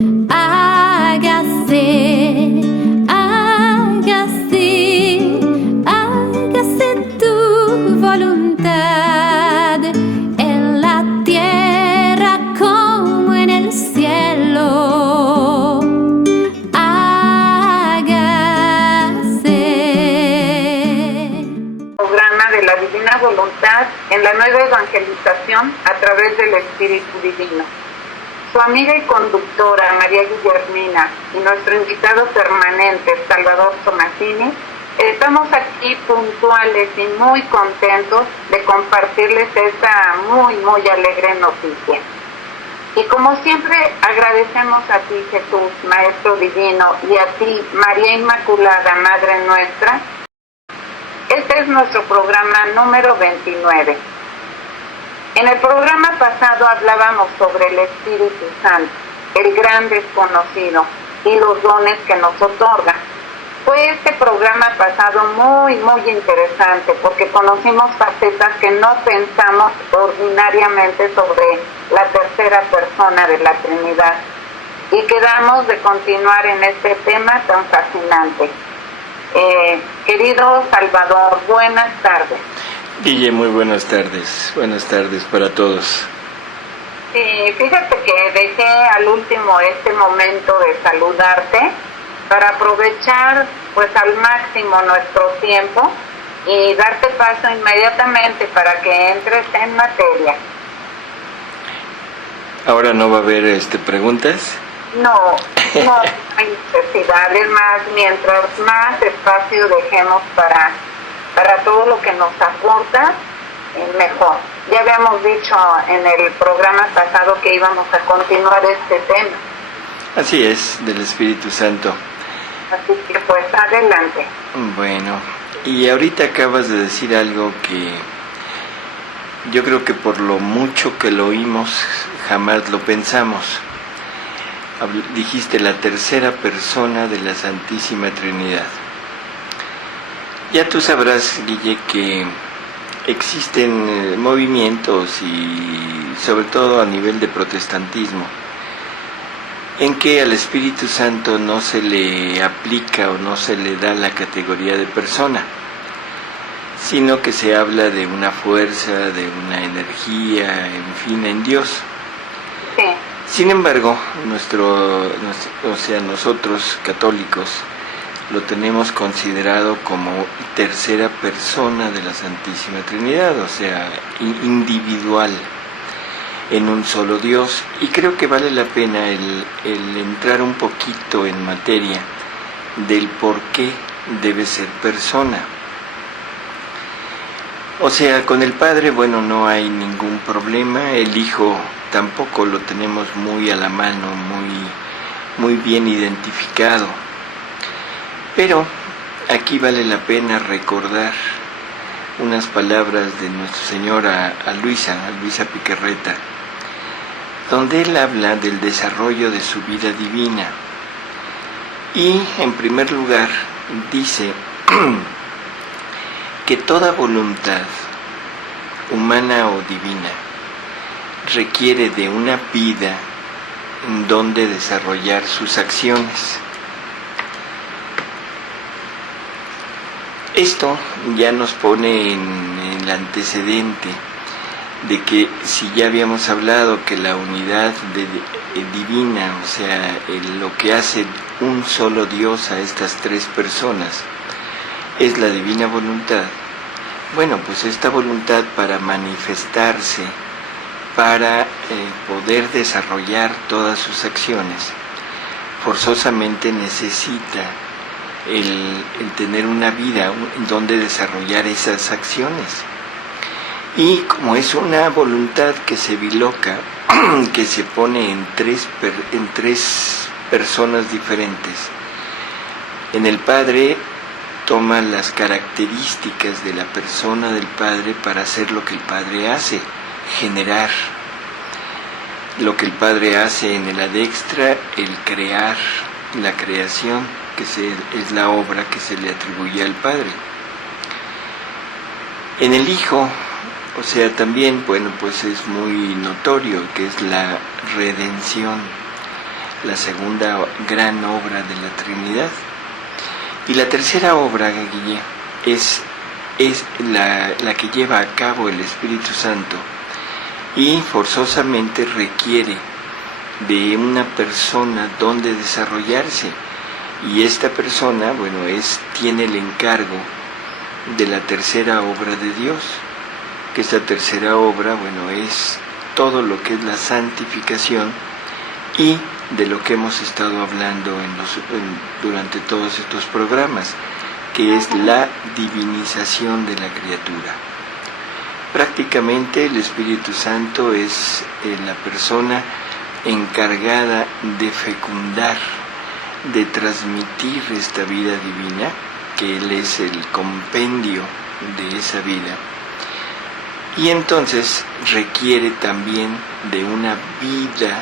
Hágase, hágase, hágase tu voluntad en la tierra como en el cielo. Hágase. Programa de la Divina Voluntad en la nueva evangelización a través del Espíritu Divino. Su amiga y conductora María Guillermina y nuestro invitado permanente Salvador Tomasini, estamos aquí puntuales y muy contentos de compartirles esta muy alegre noticia. Y como siempre agradecemos a ti, Jesús, Maestro Divino, y a ti, María Inmaculada, Madre nuestra. Este es nuestro programa número 29. En el programa pasado hablábamos sobre el Espíritu Santo, el gran desconocido, y los dones que nos otorga. Fue este programa pasado muy interesante porque conocimos facetas que no pensamos ordinariamente sobre la tercera persona de la Trinidad. Y quedamos de continuar en este tema tan fascinante. Querido Salvador, buenas tardes. Guille, muy buenas tardes para todos. Sí, fíjate que dejé al último este momento de saludarte para aprovechar pues al máximo nuestro tiempo y darte paso inmediatamente para que entres en materia. ¿Ahora no va a haber preguntas? No hay necesidad, es más, mientras más espacio dejemos para todo lo que nos aporta, mejor. Ya habíamos dicho en el programa pasado que íbamos a continuar este tema. Así es, del Espíritu Santo. Así que pues adelante. Bueno, y ahorita acabas de decir algo que yo creo que por lo mucho que lo oímos, jamás lo pensamos. Dijiste la tercera persona de la Santísima Trinidad. Ya tú sabrás, Guille, que existen movimientos y sobre todo a nivel de protestantismo en que al Espíritu Santo no se le aplica o no se le da la categoría de persona, sino que se habla de una fuerza, de una energía, en fin, en Dios. Sí. Sin embargo, nosotros católicos lo tenemos considerado como tercera persona de la Santísima Trinidad, o sea, individual, en un solo Dios. Y creo que vale la pena el entrar un poquito en materia del por qué debe ser persona. O sea, con el Padre, bueno, no hay ningún problema, el Hijo tampoco lo tenemos muy a la mano, muy bien identificado. Pero aquí vale la pena recordar unas palabras de nuestro Señor a Luisa Picarreta, donde él habla del desarrollo de su vida divina. Y en primer lugar dice que toda voluntad, humana o divina, requiere de una vida en donde desarrollar sus acciones. Esto ya nos pone en el antecedente de que si ya habíamos hablado que la unidad divina, o sea, lo que hace un solo Dios a estas tres personas, es la divina voluntad. Bueno, pues esta voluntad para manifestarse, para poder desarrollar todas sus acciones, forzosamente necesita el tener una vida en donde desarrollar esas acciones. Y como es una voluntad que se biloca, que se pone en tres personas diferentes, en el Padre toma las características de la persona del Padre para hacer lo que el Padre hace, generar. Lo que el Padre hace en el adextra, el crear, la creación, que es la obra que se le atribuye al Padre. En el Hijo, o sea, también, bueno, pues es muy notorio que es la redención, la segunda gran obra de la Trinidad. Y la tercera obra, Guille, es la que lleva a cabo el Espíritu Santo y forzosamente requiere de una persona donde desarrollarse. Y esta persona, bueno, tiene el encargo de la tercera obra de Dios, que esta tercera obra, bueno, es todo lo que es la santificación y de lo que hemos estado hablando durante todos estos programas, que es la divinización de la criatura. Prácticamente el Espíritu Santo es la persona encargada de fecundar, de transmitir esta vida divina, que Él es el compendio de esa vida, y entonces requiere también de una vida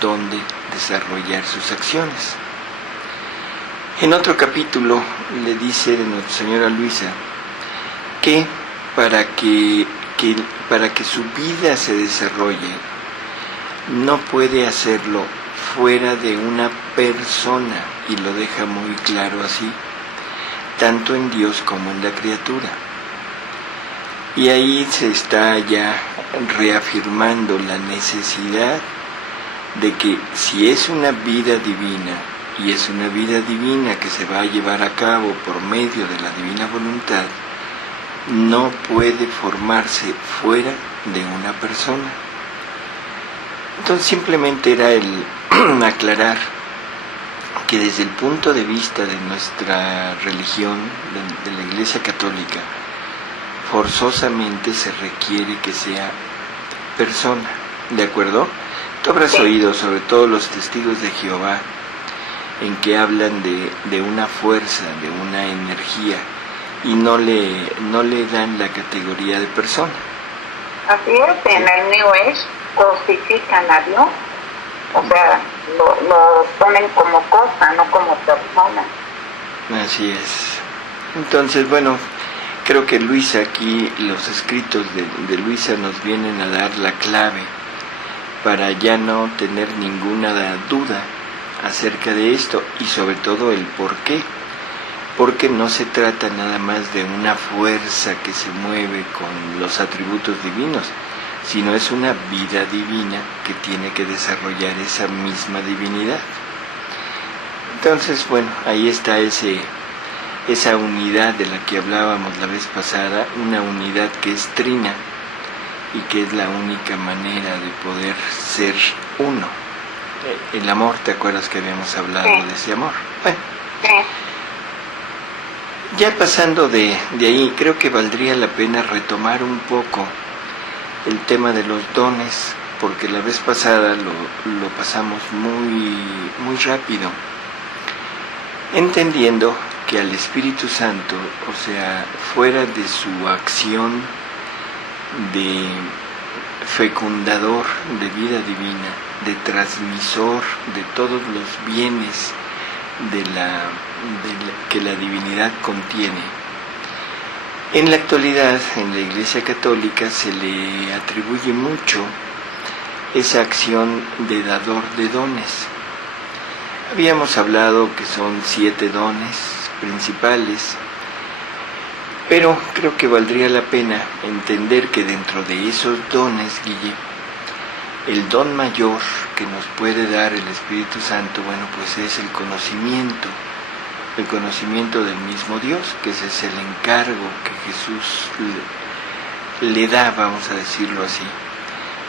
donde desarrollar sus acciones. En otro capítulo le dice Nuestra Señora Luisa que para que su vida se desarrolle no puede hacerlo fuera de una persona, y lo deja muy claro así, tanto en Dios como en la criatura. Y ahí se está ya reafirmando la necesidad de que si es una vida divina, y es una vida divina que se va a llevar a cabo por medio de la divina voluntad, no puede formarse fuera de una persona. Entonces simplemente era el aclarar que desde el punto de vista de nuestra religión, de la Iglesia Católica, forzosamente se requiere que sea persona, ¿de acuerdo? Tú habrás oído, sobre todo los testigos de Jehová, en que hablan de una fuerza, de una energía, y no le dan la categoría de persona. Así es, en el New Age cosifican a Dios, o sea, lo ponen como cosa, no como persona. Así es. Entonces, bueno, creo que Luisa aquí, los escritos de Luisa nos vienen a dar la clave para ya no tener ninguna duda acerca de esto, y sobre todo el por qué. Porque no se trata nada más de una fuerza que se mueve con los atributos divinos, sino es una vida divina que tiene que desarrollar esa misma divinidad. Entonces, bueno, ahí está esa unidad de la que hablábamos la vez pasada, una unidad que es trina y que es la única manera de poder ser uno. El amor, ¿te acuerdas que habíamos hablado de ese amor? Bueno, ya pasando de ahí, creo que valdría la pena retomar un poco el tema de los dones, porque la vez pasada lo pasamos muy rápido, entendiendo que al Espíritu Santo, o sea, fuera de su acción de fecundador de vida divina, de transmisor de todos los bienes que la divinidad contiene, en la actualidad en la Iglesia Católica se le atribuye mucho esa acción de dador de dones. Habíamos hablado que son 7 dones principales, pero creo que valdría la pena entender que dentro de esos dones, Guille, el don mayor que nos puede dar el Espíritu Santo, bueno, pues es el conocimiento del mismo Dios, que ese es el encargo que Jesús le da, vamos a decirlo así.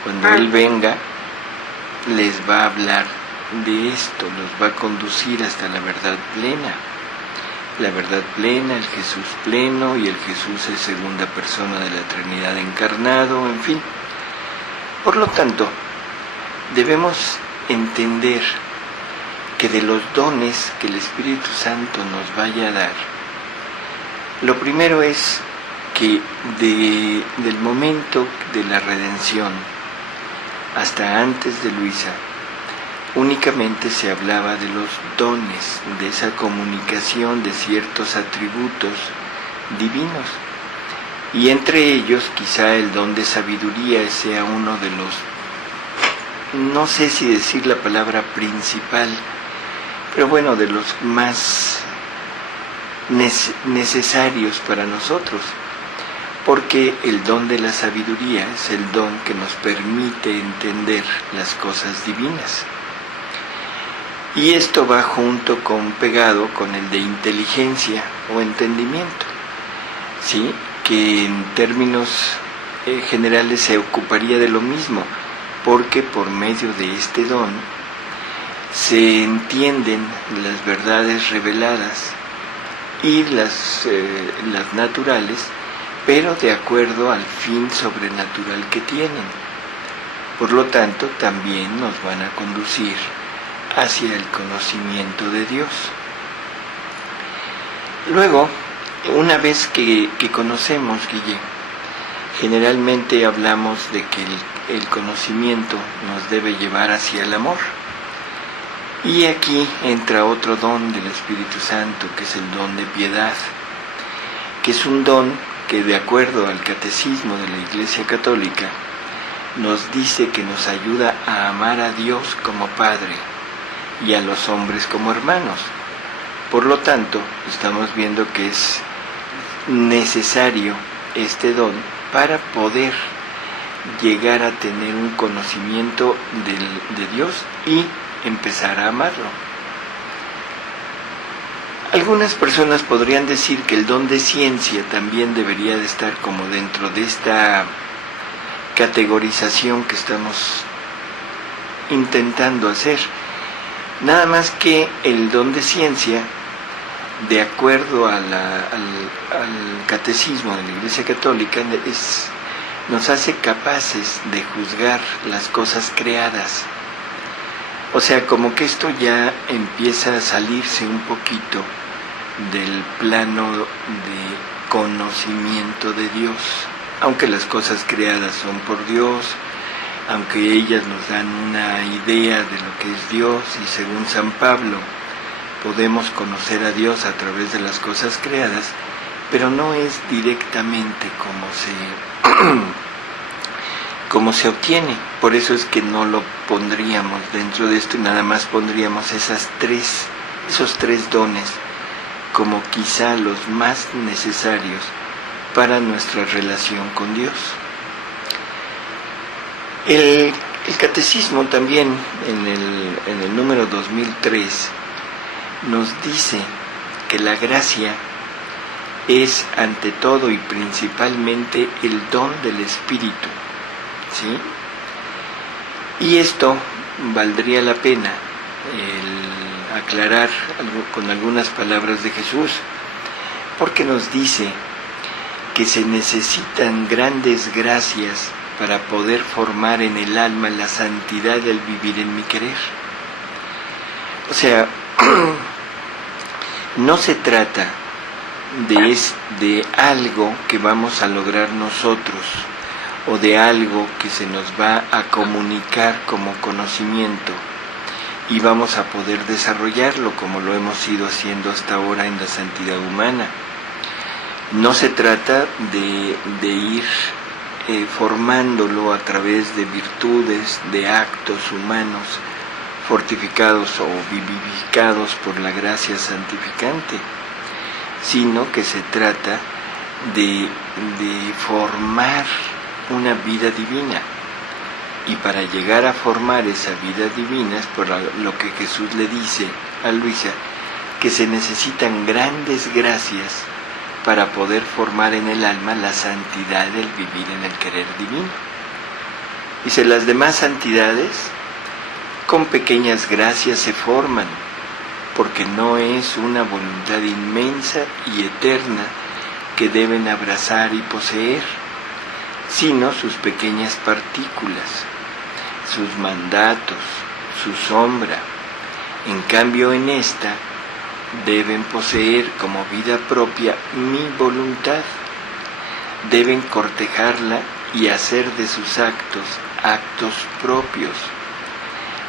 Cuando Él venga, les va a hablar de esto, los va a conducir hasta la verdad plena, el Jesús pleno, y el Jesús es segunda persona de la Trinidad encarnado, en fin. Por lo tanto, debemos entender que de los dones que el Espíritu Santo nos vaya a dar, lo primero es que del momento de la redención hasta antes de Luisa, únicamente se hablaba de los dones, de esa comunicación de ciertos atributos divinos, y entre ellos quizá el don de sabiduría sea uno no sé si decir la palabra principal, pero bueno, de los más necesarios para nosotros, porque el don de la sabiduría es el don que nos permite entender las cosas divinas. Y esto va pegado con el de inteligencia o entendimiento, ¿sí? Que en términos generales se ocuparía de lo mismo, porque por medio de este don se entienden las verdades reveladas y las naturales, pero de acuerdo al fin sobrenatural que tienen. Por lo tanto, también nos van a conducir hacia el conocimiento de Dios. Luego, una vez que conocemos, Guille, generalmente hablamos de que el conocimiento nos debe llevar hacia el amor. Y aquí entra otro don del Espíritu Santo, que es el don de piedad, que es un don que, de acuerdo al catecismo de la Iglesia Católica, nos dice que nos ayuda a amar a Dios como Padre y a los hombres como hermanos. Por lo tanto, estamos viendo que es necesario este don para poder llegar a tener un conocimiento de Dios y empezar a amarlo. Algunas personas podrían decir que el don de ciencia también debería de estar como dentro de esta categorización que estamos intentando hacer. Nada más que el don de ciencia, de acuerdo al catecismo de la Iglesia Católica, nos hace capaces de juzgar las cosas creadas. O sea, como que esto ya empieza a salirse un poquito del plano de conocimiento de Dios. Aunque las cosas creadas son por Dios, aunque ellas nos dan una idea de lo que es Dios, y según San Pablo, podemos conocer a Dios a través de las cosas creadas, pero no es directamente como se obtiene. Por eso es que no lo pondríamos dentro de esto y nada más pondríamos esos tres dones como quizá los más necesarios para nuestra relación con Dios. El catecismo también en el número 2003 nos dice que la gracia es ante todo y principalmente el don del Espíritu, ¿sí? Y esto valdría la pena el aclarar con algunas palabras de Jesús, porque nos dice que se necesitan grandes gracias para poder formar en el alma la santidad del vivir en mi querer. O sea, no se trata de algo que vamos a lograr nosotros o de algo que se nos va a comunicar como conocimiento y vamos a poder desarrollarlo como lo hemos ido haciendo hasta ahora en la santidad humana. No se trata de ir formándolo a través de virtudes, de actos humanos fortificados o vivificados por la gracia santificante, sino que se trata de formar una vida divina. Y para llegar a formar esa vida divina es por lo que Jesús le dice a Luisa, que se necesitan grandes gracias para poder formar en el alma la santidad del vivir en el querer divino. Dice, las demás santidades con pequeñas gracias se forman, porque no es una voluntad inmensa y eterna que deben abrazar y poseer, sino sus pequeñas partículas, sus mandatos, su sombra. En cambio, en esta deben poseer como vida propia mi voluntad, deben cortejarla y hacer de sus actos propios.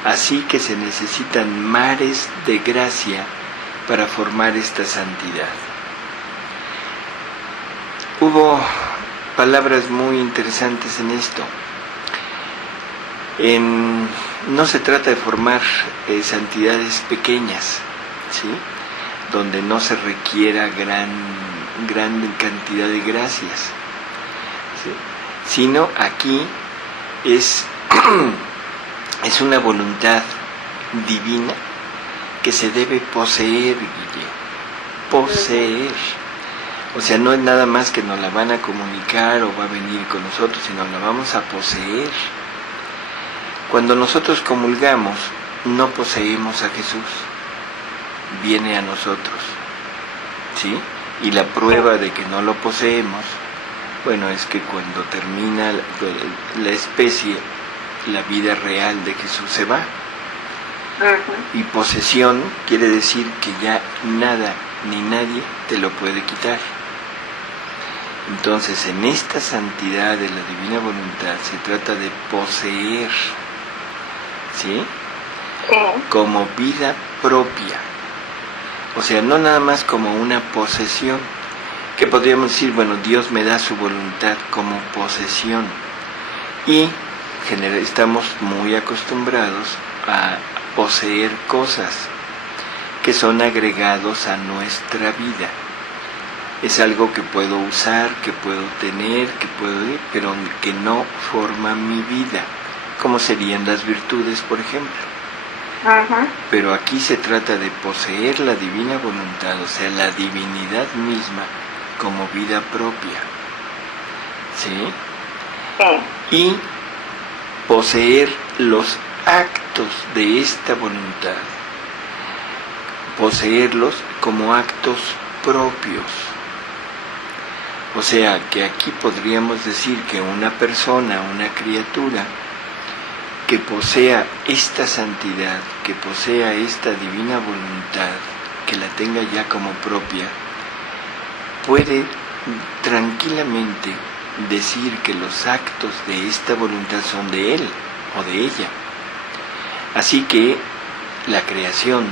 Así que se necesitan mares de gracia para formar esta santidad. Hubo palabras muy interesantes en esto. En no se trata de formar santidades pequeñas, ¿sí? Donde no se requiera gran cantidad de gracias, ¿sí? Sino aquí es una voluntad divina que se debe poseer, Guille, poseer. O sea, no es nada más que nos la van a comunicar o va a venir con nosotros, sino la vamos a poseer. Cuando nosotros comulgamos, no poseemos a Jesús, viene a nosotros, ¿sí? Y la prueba de que no lo poseemos, bueno, es que cuando termina la especie, la vida real de Jesús se va. Y posesión quiere decir que ya nada ni nadie te lo puede quitar. Entonces, en esta santidad de la divina voluntad se trata de poseer, ¿sí? Como vida propia. O sea, no nada más como una posesión, que podríamos decir, bueno, Dios me da su voluntad como posesión. Y estamos muy acostumbrados a poseer cosas que son agregados a nuestra vida. Es algo que puedo usar, que puedo tener, pero que no forma mi vida, como serían las virtudes, por ejemplo. Pero aquí se trata de poseer la divina voluntad, o sea, la divinidad misma como vida propia, ¿sí? Y poseer los actos de esta voluntad, poseerlos como actos propios. O sea, que aquí podríamos decir que una persona, una criatura, que posea esta santidad, que posea esta divina voluntad, que la tenga ya como propia, puede tranquilamente decir que los actos de esta voluntad son de él o de ella. Así que la creación,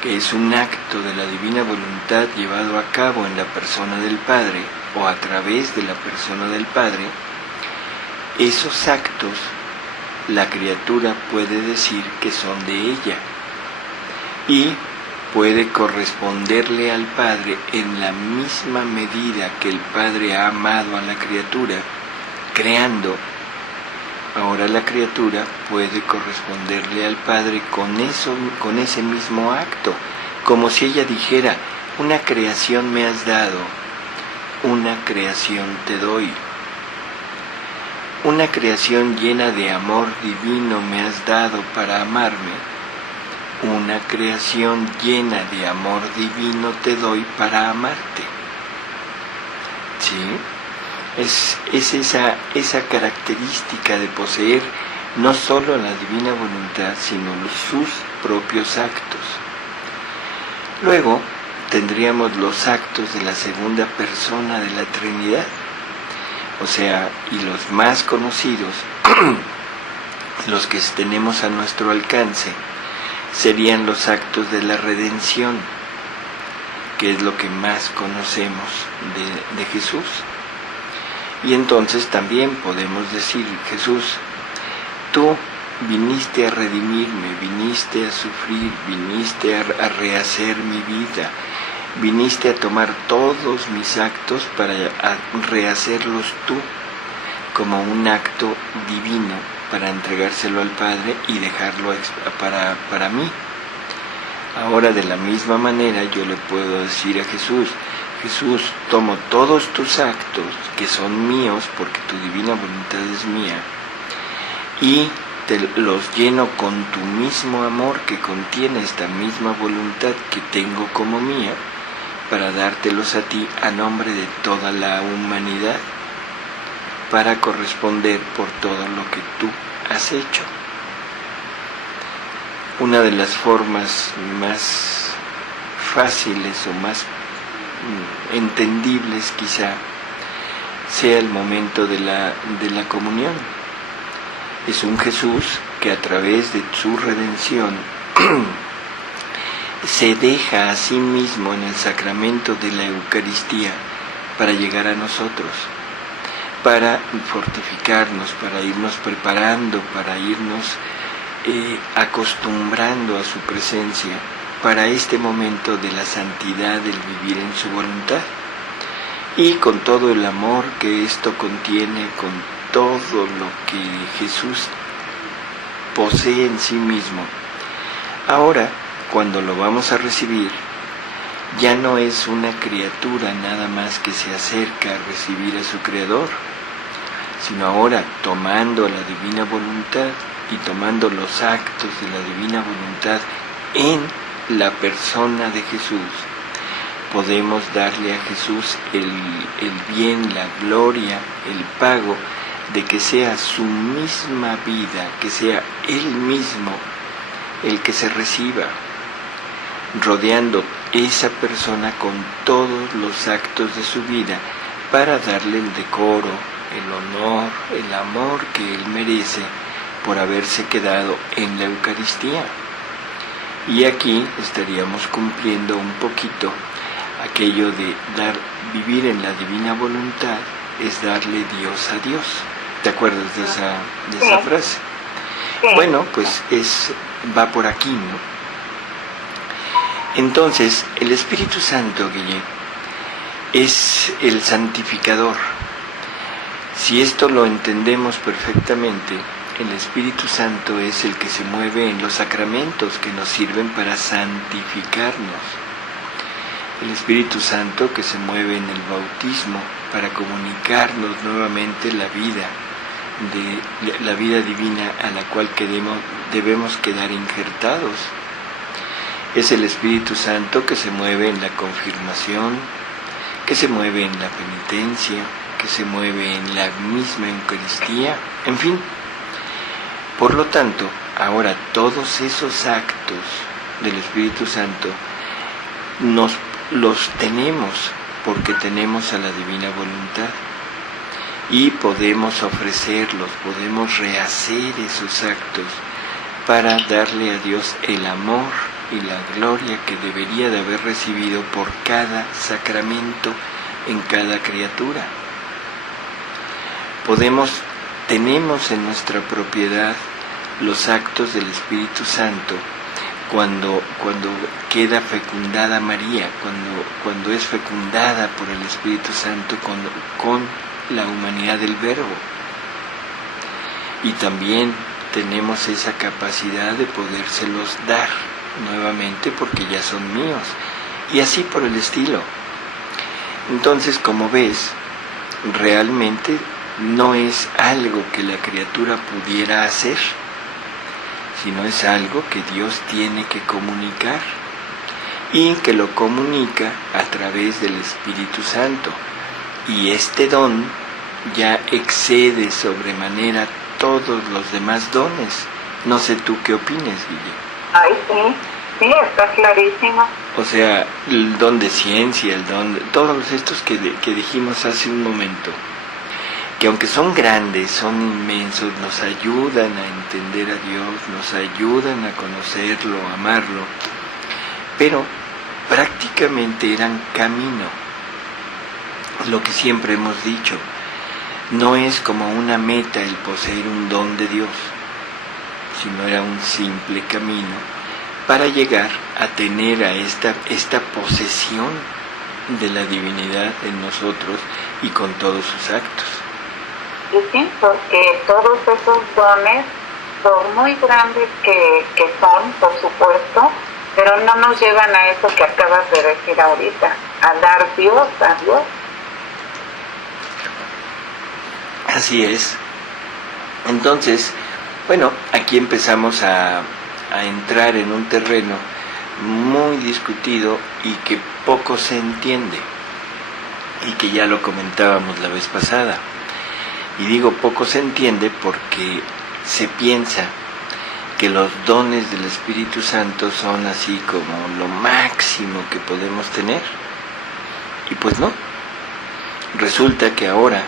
que es un acto de la divina voluntad llevado a cabo en la persona del Padre o a través de la persona del Padre, esos actos la criatura puede decir que son de ella y puede corresponderle al Padre en la misma medida que el Padre ha amado a la criatura, creando. Ahora la criatura puede corresponderle al Padre con ese mismo acto, como si ella dijera, una creación me has dado, una creación te doy. Una creación llena de amor divino me has dado para amarme, una creación llena de amor divino te doy para amarte. ¿Sí? Es esa característica de poseer no solo la divina voluntad, sino sus propios actos. Luego tendríamos los actos de la segunda persona de la Trinidad, o sea, y los más conocidos, los que tenemos a nuestro alcance, serían los actos de la redención, que es lo que más conocemos de Jesús. Y entonces también podemos decir, Jesús, tú viniste a redimirme, viniste a sufrir, viniste a rehacer mi vida, viniste a tomar todos mis actos para rehacerlos tú como un acto divino para entregárselo al Padre y dejarlo para mí. Ahora de la misma manera yo le puedo decir a Jesús, Jesús, tomo todos tus actos que son míos porque tu divina voluntad es mía y te los lleno con tu mismo amor que contiene esta misma voluntad que tengo como mía para dártelos a ti a nombre de toda la humanidad para corresponder por todo lo que tú has hecho. Una de las formas más fáciles o más entendibles quizá sea el momento de la comunión. Es un Jesús que a través de su redención se deja a sí mismo en el sacramento de la Eucaristía para llegar a nosotros, para fortificarnos, para irnos preparando, para irnos acostumbrando a su presencia para este momento de la santidad del vivir en su voluntad. Y con todo el amor que esto contiene, con todo lo que Jesús posee en sí mismo, ahora, cuando lo vamos a recibir, ya no es una criatura nada más que se acerca a recibir a su Creador, sino ahora tomando la divina voluntad y tomando los actos de la divina voluntad en la persona de Jesús, podemos darle a Jesús el bien, la gloria, el pago de que sea su misma vida, que sea Él mismo el que se reciba, rodeando esa persona con todos los actos de su vida para darle el decoro, el honor, el amor que Él merece por haberse quedado en la Eucaristía. Y aquí estaríamos cumpliendo un poquito aquello de vivir en la divina voluntad, es darle Dios a Dios. ¿Te acuerdas de esa frase? Bueno, pues va por aquí, ¿no? Entonces, el Espíritu Santo, Guille, es el santificador. Si esto lo entendemos perfectamente, el Espíritu Santo es el que se mueve en los sacramentos que nos sirven para santificarnos. El Espíritu Santo que se mueve en el bautismo para comunicarnos nuevamente la vida divina a la cual debemos quedar injertados. Es el Espíritu Santo que se mueve en la confirmación, que se mueve en la penitencia, que se mueve en la misma Eucaristía, en fin. Por lo tanto, ahora todos esos actos del Espíritu Santo los tenemos porque tenemos a la divina voluntad y podemos ofrecerlos, podemos rehacer esos actos para darle a Dios el amor y la gloria que debería de haber recibido por cada sacramento en cada criatura. Tenemos en nuestra propiedad los actos del Espíritu Santo cuando queda fecundada María, cuando es fecundada por el Espíritu Santo con la humanidad del Verbo. Y también tenemos esa capacidad de podérselos dar nuevamente porque ya son míos, y así por el estilo. Entonces, como ves, realmente no es algo que la criatura pudiera hacer, sino es algo que Dios tiene que comunicar y que lo comunica a través del Espíritu Santo. Y este don ya excede sobremanera todos los demás dones. No sé tú qué opines, Guille. Ay, sí, está clarísimo. O sea, el don de ciencia, todos estos que dijimos hace un momento, que aunque son grandes, son inmensos, nos ayudan a entender a Dios, nos ayudan a conocerlo, a amarlo, pero prácticamente eran camino. Lo que siempre hemos dicho, no es como una meta el poseer un don de Dios, sino era un simple camino para llegar a tener a esta posesión de la divinidad en nosotros y con todos sus actos. Y sí, porque todos esos dones, por muy grandes que son, por supuesto, pero no nos llevan a eso que acabas de decir ahorita, a dar Dios a Dios. Así es. Entonces, bueno, aquí empezamos a entrar en un terreno muy discutido y que poco se entiende, y que ya lo comentábamos la vez pasada. Y digo poco se entiende porque se piensa que los dones del Espíritu Santo son así como lo máximo que podemos tener. Y pues no. Resulta que ahora,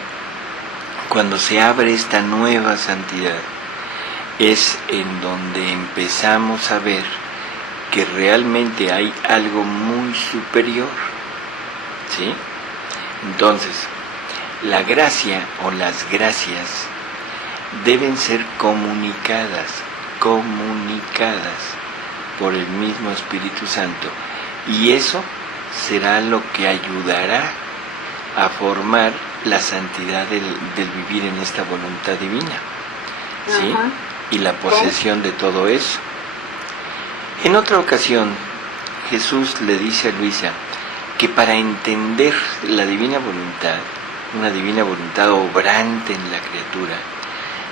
cuando se abre esta nueva santidad, es en donde empezamos a ver que realmente hay algo muy superior, ¿sí? Entonces, la gracia o las gracias deben ser comunicadas comunicadas por el mismo Espíritu Santo, y eso será lo que ayudará a formar la santidad del vivir en esta voluntad divina, ¿sí? Y la posesión de todo eso. En otra ocasión, Jesús le dice a Luisa que para entender la divina voluntad, una divina voluntad obrante en la criatura,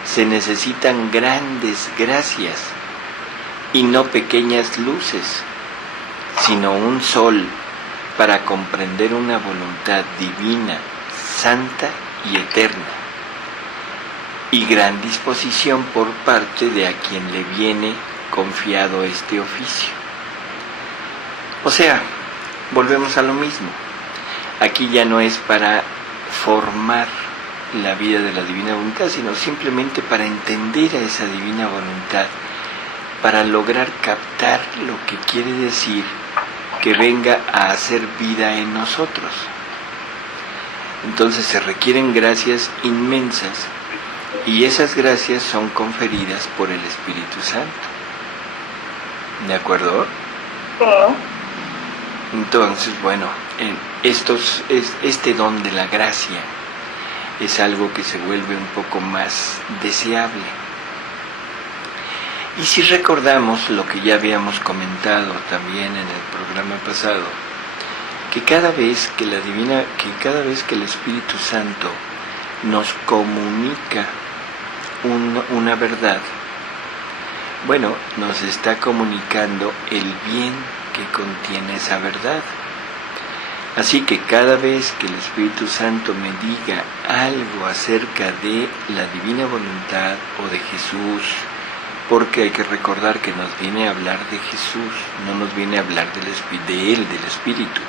se necesitan grandes gracias y no pequeñas luces, sino un sol para comprender una voluntad divina, santa y eterna, y gran disposición por parte de a quien le viene confiado este oficio. O sea, volvemos a lo mismo. Aquí ya no es para formar la vida de la divina voluntad, sino simplemente para entender a esa divina voluntad, para lograr captar lo que quiere decir que venga a hacer vida en nosotros. Entonces se requieren gracias inmensas, y esas gracias son conferidas por el Espíritu Santo. ¿De acuerdo? Sí. Entonces, bueno, este don de la gracia es algo que se vuelve un poco más deseable. Y si recordamos lo que ya habíamos comentado también en el programa pasado, que cada vez que el Espíritu Santo nos comunica una verdad, bueno, nos está comunicando el bien que contiene esa verdad. Así que cada vez que el Espíritu Santo me diga algo acerca de la divina voluntad o de Jesús, porque hay que recordar que nos viene a hablar de Jesús, no nos viene a hablar del Espíritu.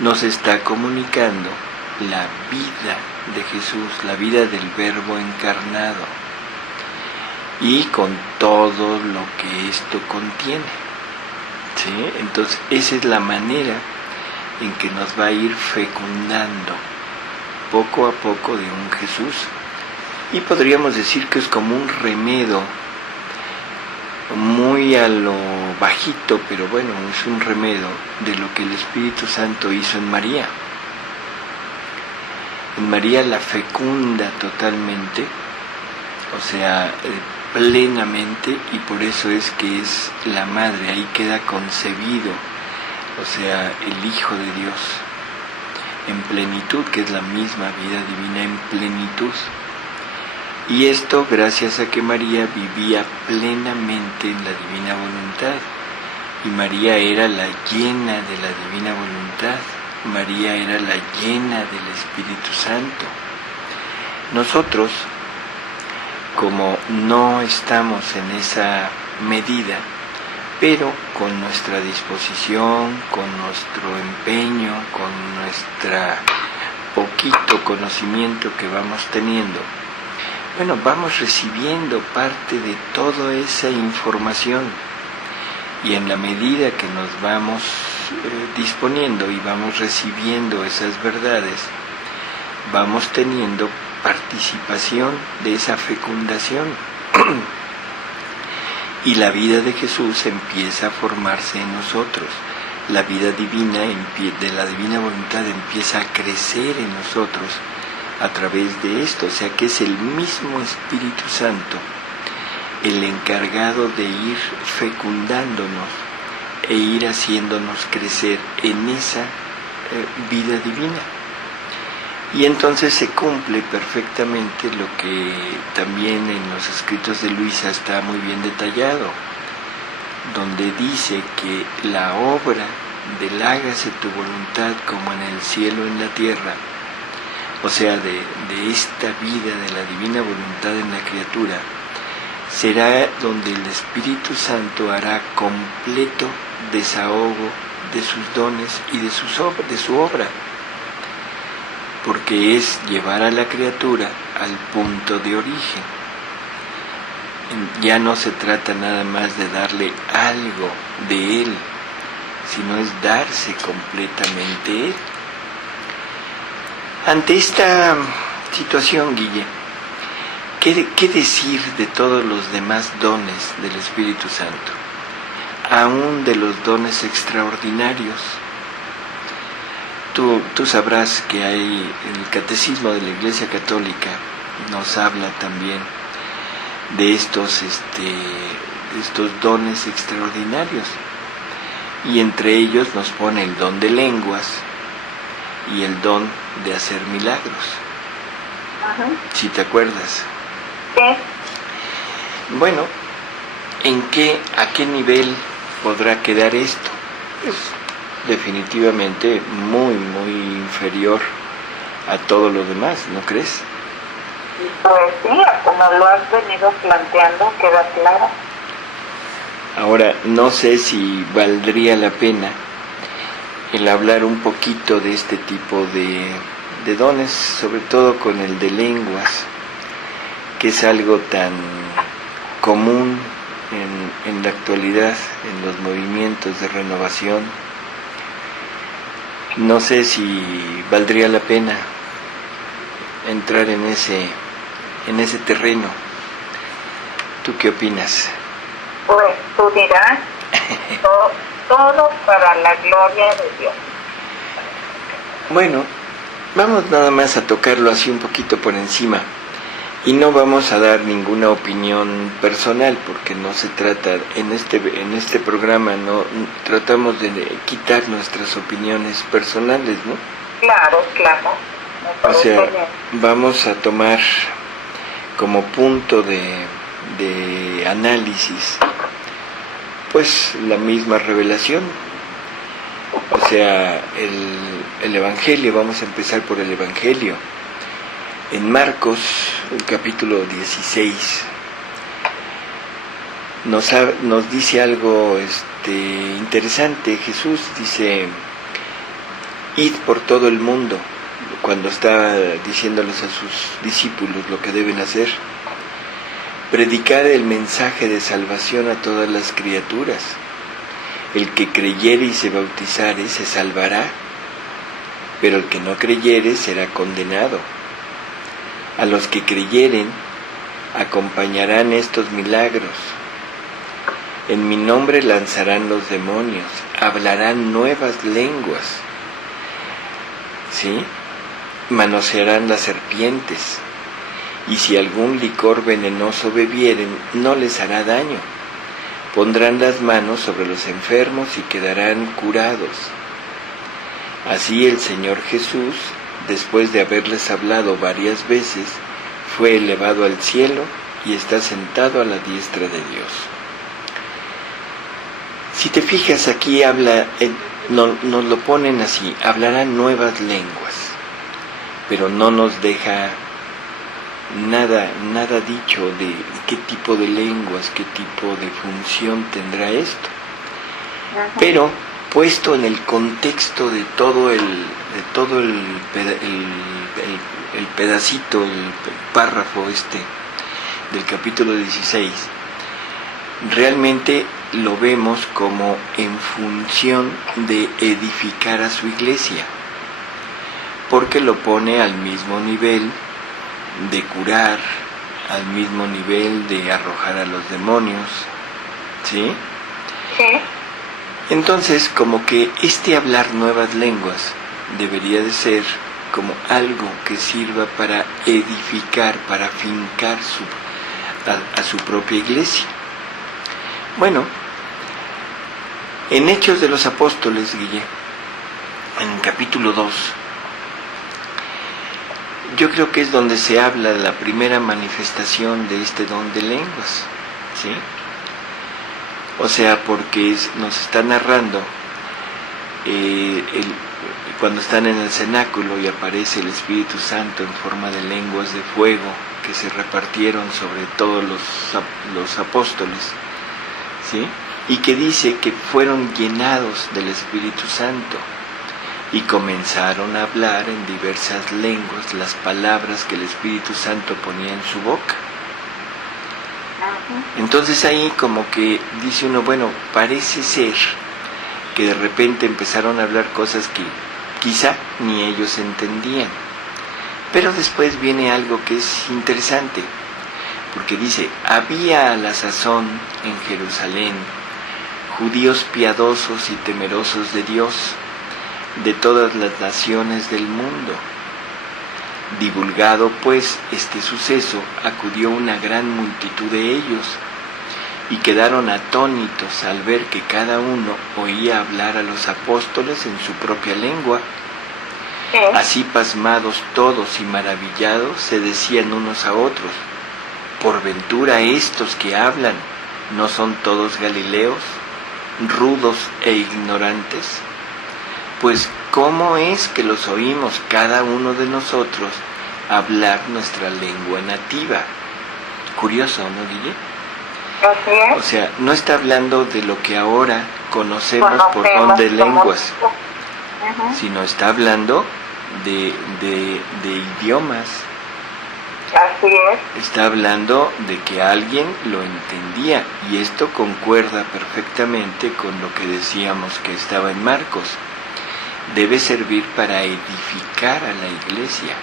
Nos está comunicando la vida de Jesús, la vida del Verbo encarnado, y con todo lo que esto contiene, ¿sí? Entonces esa es la manera en que nos va a ir fecundando poco a poco de un Jesús, y podríamos decir que es como un remedo muy a lo bajito, pero bueno, es un remedo de lo que el Espíritu Santo hizo en María. En María la fecunda totalmente, o sea, plenamente, y por eso es que es la madre, ahí queda concebido, o sea, el Hijo de Dios en plenitud, que es la misma vida divina en plenitud. Y esto gracias a que María vivía plenamente en la divina voluntad, y María era la llena de la divina voluntad, María era la llena del Espíritu Santo. Nosotros, como no estamos en esa medida, pero con nuestra disposición, con nuestro empeño, con nuestro poquito conocimiento que vamos teniendo, bueno, vamos recibiendo parte de toda esa información, y en la medida que nos vamos disponiendo y vamos recibiendo esas verdades, vamos teniendo participación de esa fecundación y la vida de Jesús empieza a formarse en nosotros. La vida divina de la divina voluntad empieza a crecer en nosotros a través de esto, o sea que es el mismo Espíritu Santo el encargado de ir fecundándonos e ir haciéndonos crecer en esa vida divina. Y entonces se cumple perfectamente lo que también en los escritos de Luisa está muy bien detallado, donde dice que la obra del hágase tu voluntad como en el cielo en la tierra, o sea, de esta vida de la divina voluntad en la criatura, será donde el Espíritu Santo hará completo desahogo de sus dones y de su obra, porque es llevar a la criatura al punto de origen. Ya no se trata nada más de darle algo de Él, sino es darse completamente Él. Ante esta situación, Guille, ¿qué decir de todos los demás dones del Espíritu Santo? Aún de los dones extraordinarios. Tú sabrás que hay el Catecismo de la Iglesia Católica nos habla también de estos dones extraordinarios, y entre ellos nos pone el don de lenguas y el don de hacer milagros. Ajá. Si te acuerdas. Sí. Bueno, ¿a qué nivel podrá quedar esto? Es definitivamente muy, muy inferior a todo lo demás, ¿no crees? Pues sí, como lo has venido planteando, queda claro. Ahora, no sé si valdría la pena el hablar un poquito de este tipo de dones, sobre todo con el de lenguas, que es algo tan común en la actualidad, en los movimientos de renovación. No sé si valdría la pena entrar en ese terreno. ¿Tú qué opinas? Pues tú dirás, todo para la gloria de Dios. Bueno, vamos nada más a tocarlo así un poquito por encima, y no vamos a dar ninguna opinión personal, porque no se trata, en este programa no tratamos de quitar nuestras opiniones personales, ¿no? Claro, claro. O sea, vamos a tomar como punto de análisis pues la misma revelación, o sea, el Evangelio. Vamos a empezar por el Evangelio. En Marcos, el capítulo 16, nos dice algo interesante. Jesús dice: id por todo el mundo, cuando está diciéndoles a sus discípulos lo que deben hacer. Predicad el mensaje de salvación a todas las criaturas. El que creyere y se bautizare se salvará, pero el que no creyere será condenado. A los que creyeren acompañarán estos milagros. En mi nombre lanzarán los demonios, hablarán nuevas lenguas, ¿sí? Manosearán las serpientes, y si algún licor venenoso bebieren, no les hará daño. Pondrán las manos sobre los enfermos y quedarán curados. Así el Señor Jesús, después de haberles hablado varias veces, fue elevado al cielo y está sentado a la diestra de Dios. Si te fijas, aquí nos lo ponen así: hablarán nuevas lenguas, pero no nos deja nada dicho de qué tipo de lenguas, qué tipo de función tendrá esto. Pero puesto en el contexto de todo el pedacito, el párrafo del capítulo 16, realmente lo vemos como en función de edificar a su iglesia, porque lo pone al mismo nivel de curar, al mismo nivel de arrojar a los demonios, ¿sí? Sí. Entonces, como que hablar nuevas lenguas debería de ser como algo que sirva para edificar, para fincar a su propia iglesia. Bueno, en Hechos de los Apóstoles, Guille, en el capítulo 2, yo creo que es donde se habla de la primera manifestación de este don de lenguas, ¿sí? O sea, porque nos está narrando cuando están en el cenáculo y aparece el Espíritu Santo en forma de lenguas de fuego que se repartieron sobre todos los apóstoles, ¿sí? Y que dice que fueron llenados del Espíritu Santo y comenzaron a hablar en diversas lenguas las palabras que el Espíritu Santo ponía en su boca. Entonces ahí como que dice uno, bueno, parece ser que de repente empezaron a hablar cosas que quizá ni ellos entendían. Pero después viene algo que es interesante, porque dice, había a la sazón en Jerusalén judíos piadosos y temerosos de Dios, de todas las naciones del mundo. Divulgado pues este suceso, acudió una gran multitud de ellos, y quedaron atónitos al ver que cada uno oía hablar a los apóstoles en su propia lengua. Así pasmados todos y maravillados, se decían unos a otros, por ventura estos que hablan, ¿no son todos galileos, rudos e ignorantes? Pues ¿cómo es que los oímos cada uno de nosotros hablar nuestra lengua nativa? Curioso, ¿no, Guille? Así es. O sea, no está hablando de lo que ahora conocemos por don de lenguas, sino está hablando de idiomas. Así es. Está hablando de que alguien lo entendía, y esto concuerda perfectamente con lo que decíamos que estaba en Marcos. Debe servir para edificar a la iglesia.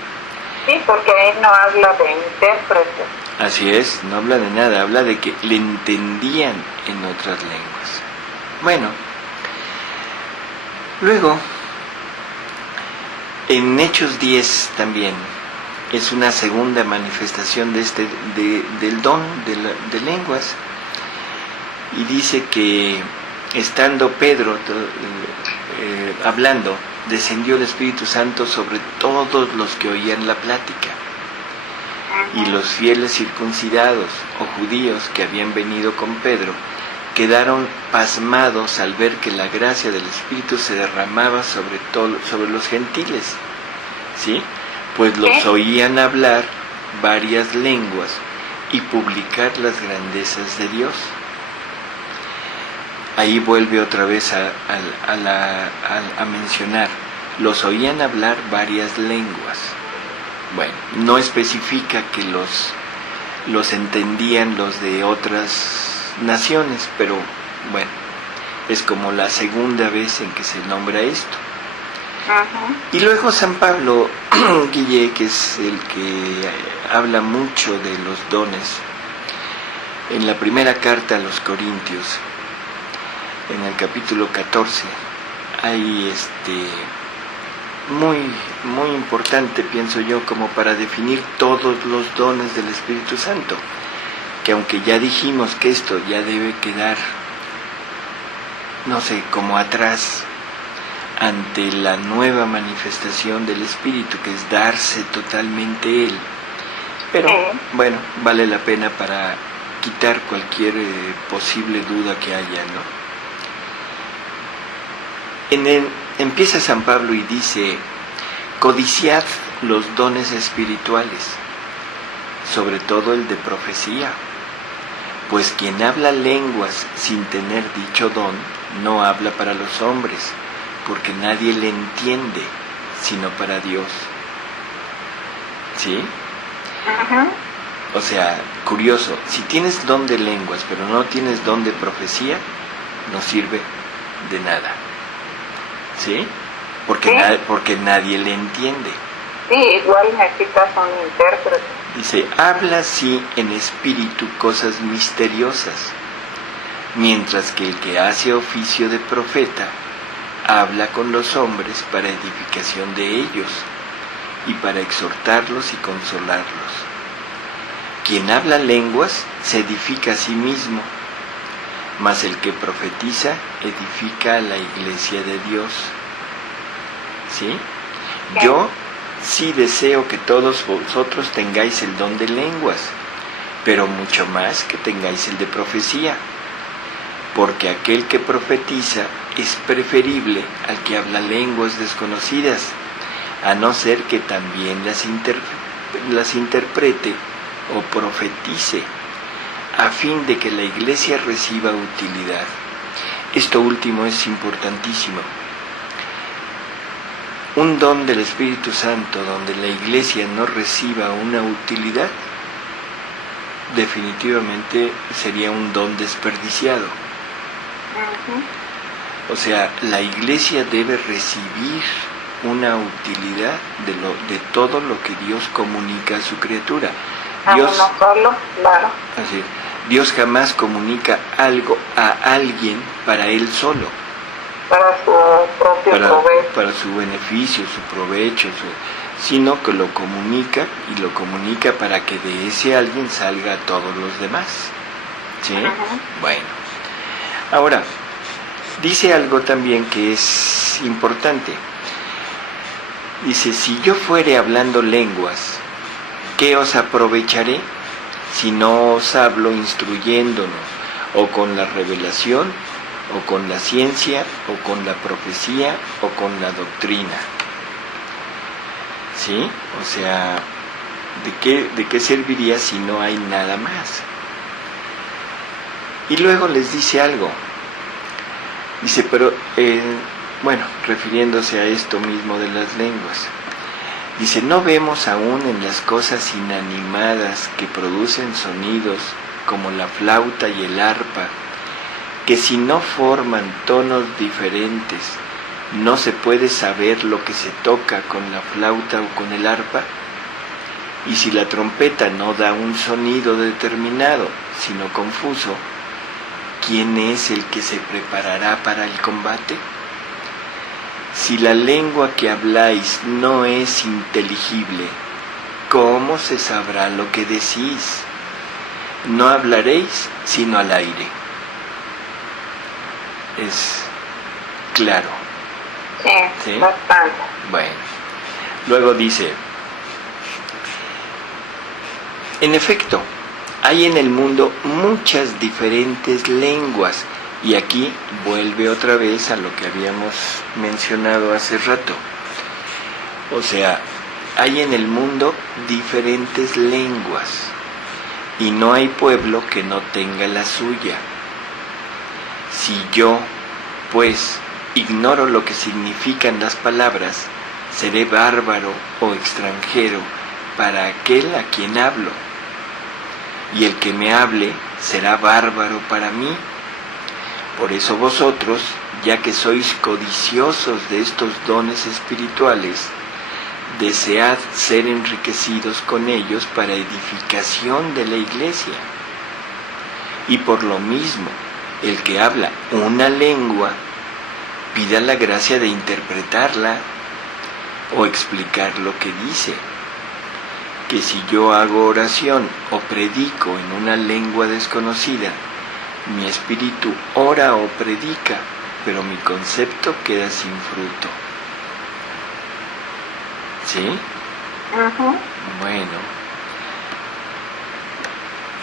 Sí, porque ahí no habla de intérprete. Así es, no habla de nada, habla de que le entendían en otras lenguas. Bueno, luego, en Hechos 10 también, es una segunda manifestación del don de lenguas, y dice que estando Pedro hablando, descendió el Espíritu Santo sobre todos los que oían la plática, y los fieles circuncidados o judíos que habían venido con Pedro quedaron pasmados al ver que la gracia del Espíritu se derramaba sobre los gentiles, ¿sí? Pues los oían hablar varias lenguas y publicar las grandezas de Dios. Ahí vuelve otra vez a mencionar, los oían hablar varias lenguas. Bueno, no especifica que los entendían los de otras naciones, pero bueno, es como la segunda vez en que se nombra esto. Y luego San Pablo, Guille, que es el que habla mucho de los dones, en la primera carta a los Corintios, en el capítulo 14, hay muy importante, pienso yo, como para definir todos los dones del Espíritu Santo, que aunque ya dijimos que esto ya debe quedar, no sé, como atrás, ante la nueva manifestación del Espíritu, que es darse totalmente Él, pero bueno, vale la pena para quitar cualquier posible duda que haya, ¿no? Empieza San Pablo y dice, codiciad los dones espirituales, sobre todo el de profecía, pues quien habla lenguas sin tener dicho don, no habla para los hombres, porque nadie le entiende, sino para Dios. ¿Sí? O sea, curioso, si tienes don de lenguas, pero no tienes don de profecía, no sirve de nada. ¿Sí? Porque nadie le entiende. Sí, igual necesitas un intérprete. Dice, habla sí en espíritu cosas misteriosas, mientras que el que hace oficio de profeta habla con los hombres para edificación de ellos y para exhortarlos y consolarlos. Quien habla lenguas se edifica a sí mismo, mas el que profetiza edifica a la iglesia de Dios. ¿Sí? Yo sí deseo que todos vosotros tengáis el don de lenguas, pero mucho más que tengáis el de profecía, porque aquel que profetiza es preferible al que habla lenguas desconocidas, a no ser que también las interprete o profetice, a fin de que la iglesia reciba utilidad. Esto último es importantísimo. Un don del Espíritu Santo donde la iglesia no reciba una utilidad, definitivamente sería un don desperdiciado. O sea, la iglesia debe recibir una utilidad de todo lo que Dios comunica a su criatura. a Dios, uno solo, claro. así, Dios jamás comunica algo a alguien para él solo, Para su propio provecho. para su beneficio, su provecho, sino que lo comunica, y lo comunica para que de ese alguien salga a todos los demás. ¿Sí? Bueno. Ahora, dice algo también que es importante. Dice, si yo fuere hablando lenguas, ¿qué os aprovecharé si no os hablo instruyéndonos, o con la revelación, o con la ciencia, o con la profecía, o con la doctrina? ¿Sí? O sea, ¿de qué serviría si no hay nada más? Y luego les dice algo. Dice, pero, bueno, refiriéndose a esto mismo de las lenguas. Dice, ¿no vemos aún en las cosas inanimadas que producen sonidos como la flauta y el arpa, que si no forman tonos diferentes, no se puede saber lo que se toca con la flauta o con el arpa? Y si la trompeta no da un sonido determinado, sino confuso, ¿quién es el que se preparará para el combate? Si la lengua que habláis no es inteligible, ¿cómo se sabrá lo que decís? No hablaréis sino al aire. Es claro. Sí, bastante. Bueno, luego dice, en efecto, hay en el mundo muchas diferentes lenguas, y aquí vuelve otra vez a lo que habíamos mencionado hace rato. O sea, hay en el mundo diferentes lenguas, y no hay pueblo que no tenga la suya. Si yo, pues, ignoro lo que significan las palabras, seré bárbaro o extranjero para aquel a quien hablo, y el que me hable será bárbaro para mí. Por eso vosotros, ya que sois codiciosos de estos dones espirituales, desead ser enriquecidos con ellos para edificación de la iglesia. Y por lo mismo, el que habla una lengua, pida la gracia de interpretarla o explicar lo que dice. Que si yo hago oración o predico en una lengua desconocida, mi espíritu ora o predica, pero mi concepto queda sin fruto. ¿Sí? Bueno.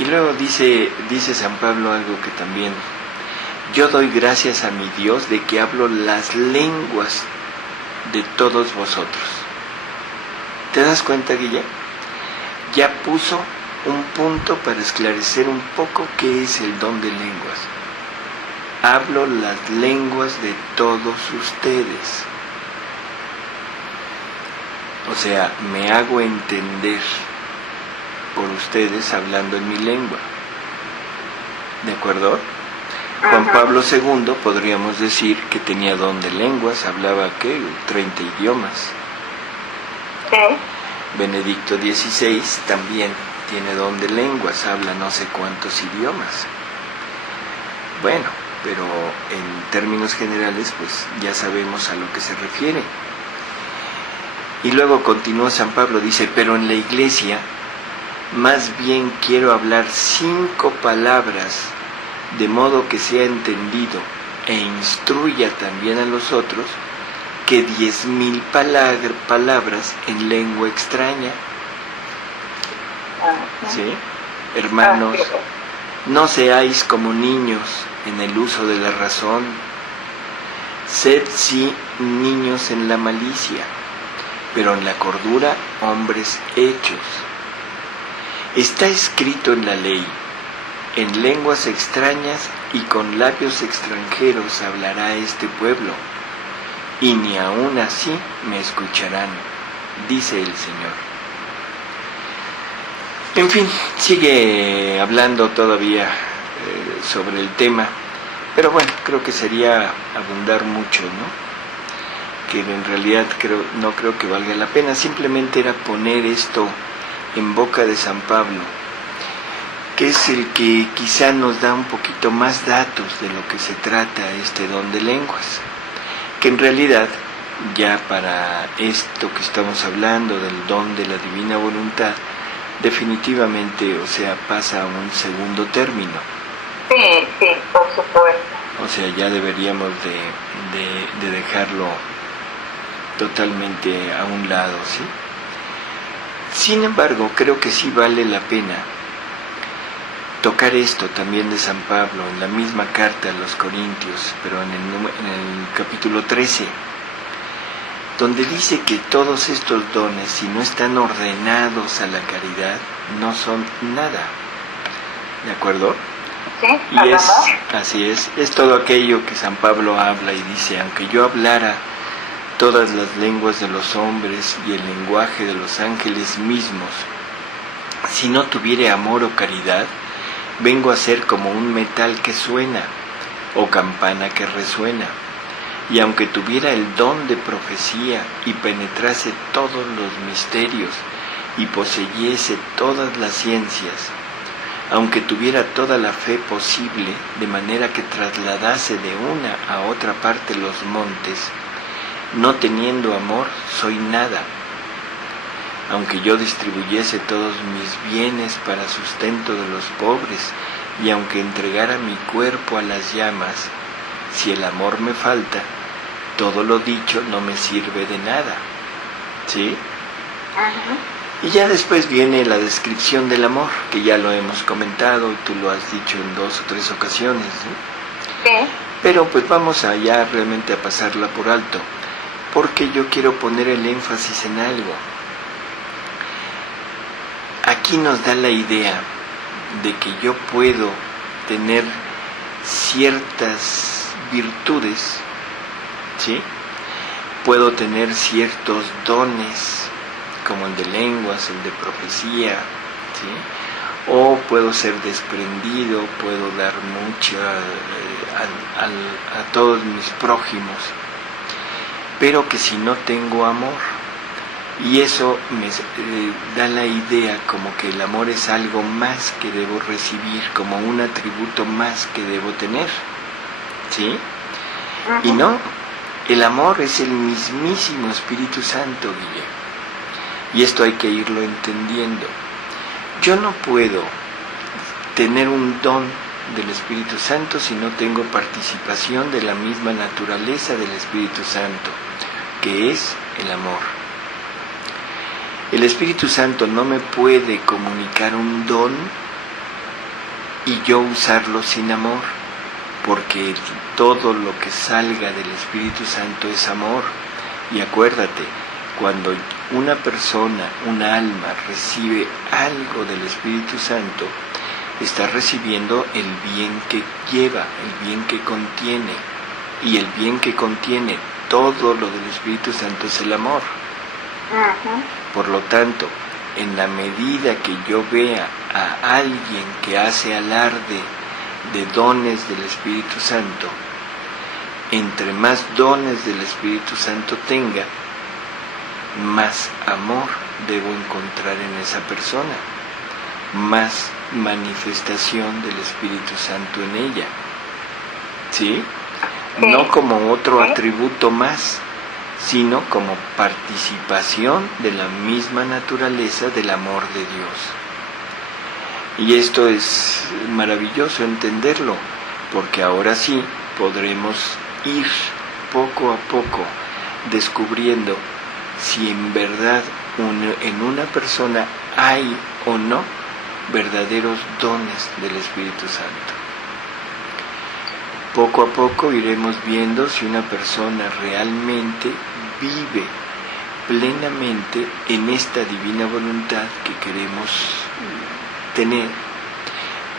Y luego dice San Pablo algo que también: yo doy gracias a mi Dios de que hablo las lenguas de todos vosotros. ¿Te das cuenta, Guille? Ya puso un punto para esclarecer un poco qué es el don de lenguas. Hablo las lenguas de todos ustedes. O sea, me hago entender por ustedes hablando en mi lengua. ¿De acuerdo? Juan Pablo II podríamos decir que tenía don de lenguas, hablaba, ¿qué? 30 idiomas. Sí. Benedicto XVI también tiene don de lenguas, habla no sé cuántos idiomas. Bueno, pero en términos generales, pues ya sabemos a lo que se refiere. Y luego continúa San Pablo, dice, pero en la iglesia más bien quiero hablar 5 palabras, de modo que sea entendido e instruya también a los otros, que 10,000 palabras en lengua extraña. ¿Sí? Hermanos, no seáis como niños en el uso de la razón, sed sí niños en la malicia, pero en la cordura hombres hechos. Está escrito en la ley, en lenguas extrañas y con labios extranjeros hablará este pueblo, y ni aun así me escucharán, dice el Señor. En fin, sigue hablando todavía sobre el tema, pero bueno, creo que sería abundar mucho, ¿no? Que en realidad no creo que valga la pena, simplemente era poner esto en boca de San Pablo, que es el que quizá nos da un poquito más datos de lo que se trata este don de lenguas, que en realidad ya para esto que estamos hablando del don de la divina voluntad, definitivamente, o sea, pasa a un segundo término. Sí, por supuesto. O sea, ya deberíamos de dejarlo totalmente a un lado, ¿sí? Sin embargo, creo que sí vale la pena tocar esto también de San Pablo en la misma carta a los Corintios, pero en el capítulo 13, donde dice que todos estos dones, si no están ordenados a la caridad, no son nada. ¿De acuerdo? Sí, y así es todo aquello que San Pablo habla y dice: aunque yo hablara todas las lenguas de los hombres y el lenguaje de los ángeles mismos, si no tuviere amor o caridad, vengo a ser como un metal que suena o campana que resuena. Y aunque tuviera el don de profecía y penetrase todos los misterios y poseyese todas las ciencias, aunque tuviera toda la fe posible, de manera que trasladase de una a otra parte los montes, no teniendo amor, soy nada. Aunque yo distribuyese todos mis bienes para sustento de los pobres, y aunque entregara mi cuerpo a las llamas, si el amor me falta, todo lo dicho no me sirve de nada. ¿Sí? Y ya después viene la descripción del amor, que ya lo hemos comentado y tú lo has dicho en 2 o 3 ocasiones, ¿sí? Sí. Pero pues vamos allá realmente a pasarla por alto, porque yo quiero poner el énfasis en algo. Aquí nos da la idea de que yo puedo tener ciertas virtudes, ¿sí? Puedo tener ciertos dones, como el de lenguas, el de profecía, ¿sí? O puedo ser desprendido, puedo dar mucha a todos mis prójimos, pero que si no tengo amor, y eso me da la idea como que el amor es algo más que debo recibir, como un atributo más que debo tener, ¿sí? Y no, el amor es el mismísimo Espíritu Santo, Guillermo. Y esto hay que irlo entendiendo. Yo no puedo tener un don del Espíritu Santo si no tengo participación de la misma naturaleza del Espíritu Santo, que es el amor. El Espíritu Santo no me puede comunicar un don y yo usarlo sin amor, porque todo lo que salga del Espíritu Santo es amor. Y acuérdate, cuando una persona, una alma, recibe algo del Espíritu Santo, está recibiendo el bien que lleva, el bien que contiene. Y el bien que contiene todo lo del Espíritu Santo es el amor. Por lo tanto, en la medida que yo vea a alguien que hace alarde de dones del Espíritu Santo, entre más dones del Espíritu Santo tenga, más amor debo encontrar en esa persona, más manifestación del Espíritu Santo en ella, ¿sí? No como otro atributo más, sino como participación de la misma naturaleza del amor de Dios. Y esto es maravilloso entenderlo, porque ahora sí podremos ir poco a poco descubriendo si en verdad en una persona hay o no verdaderos dones del Espíritu Santo. Poco a poco iremos viendo si una persona realmente vive plenamente en esta divina voluntad que queremos tener,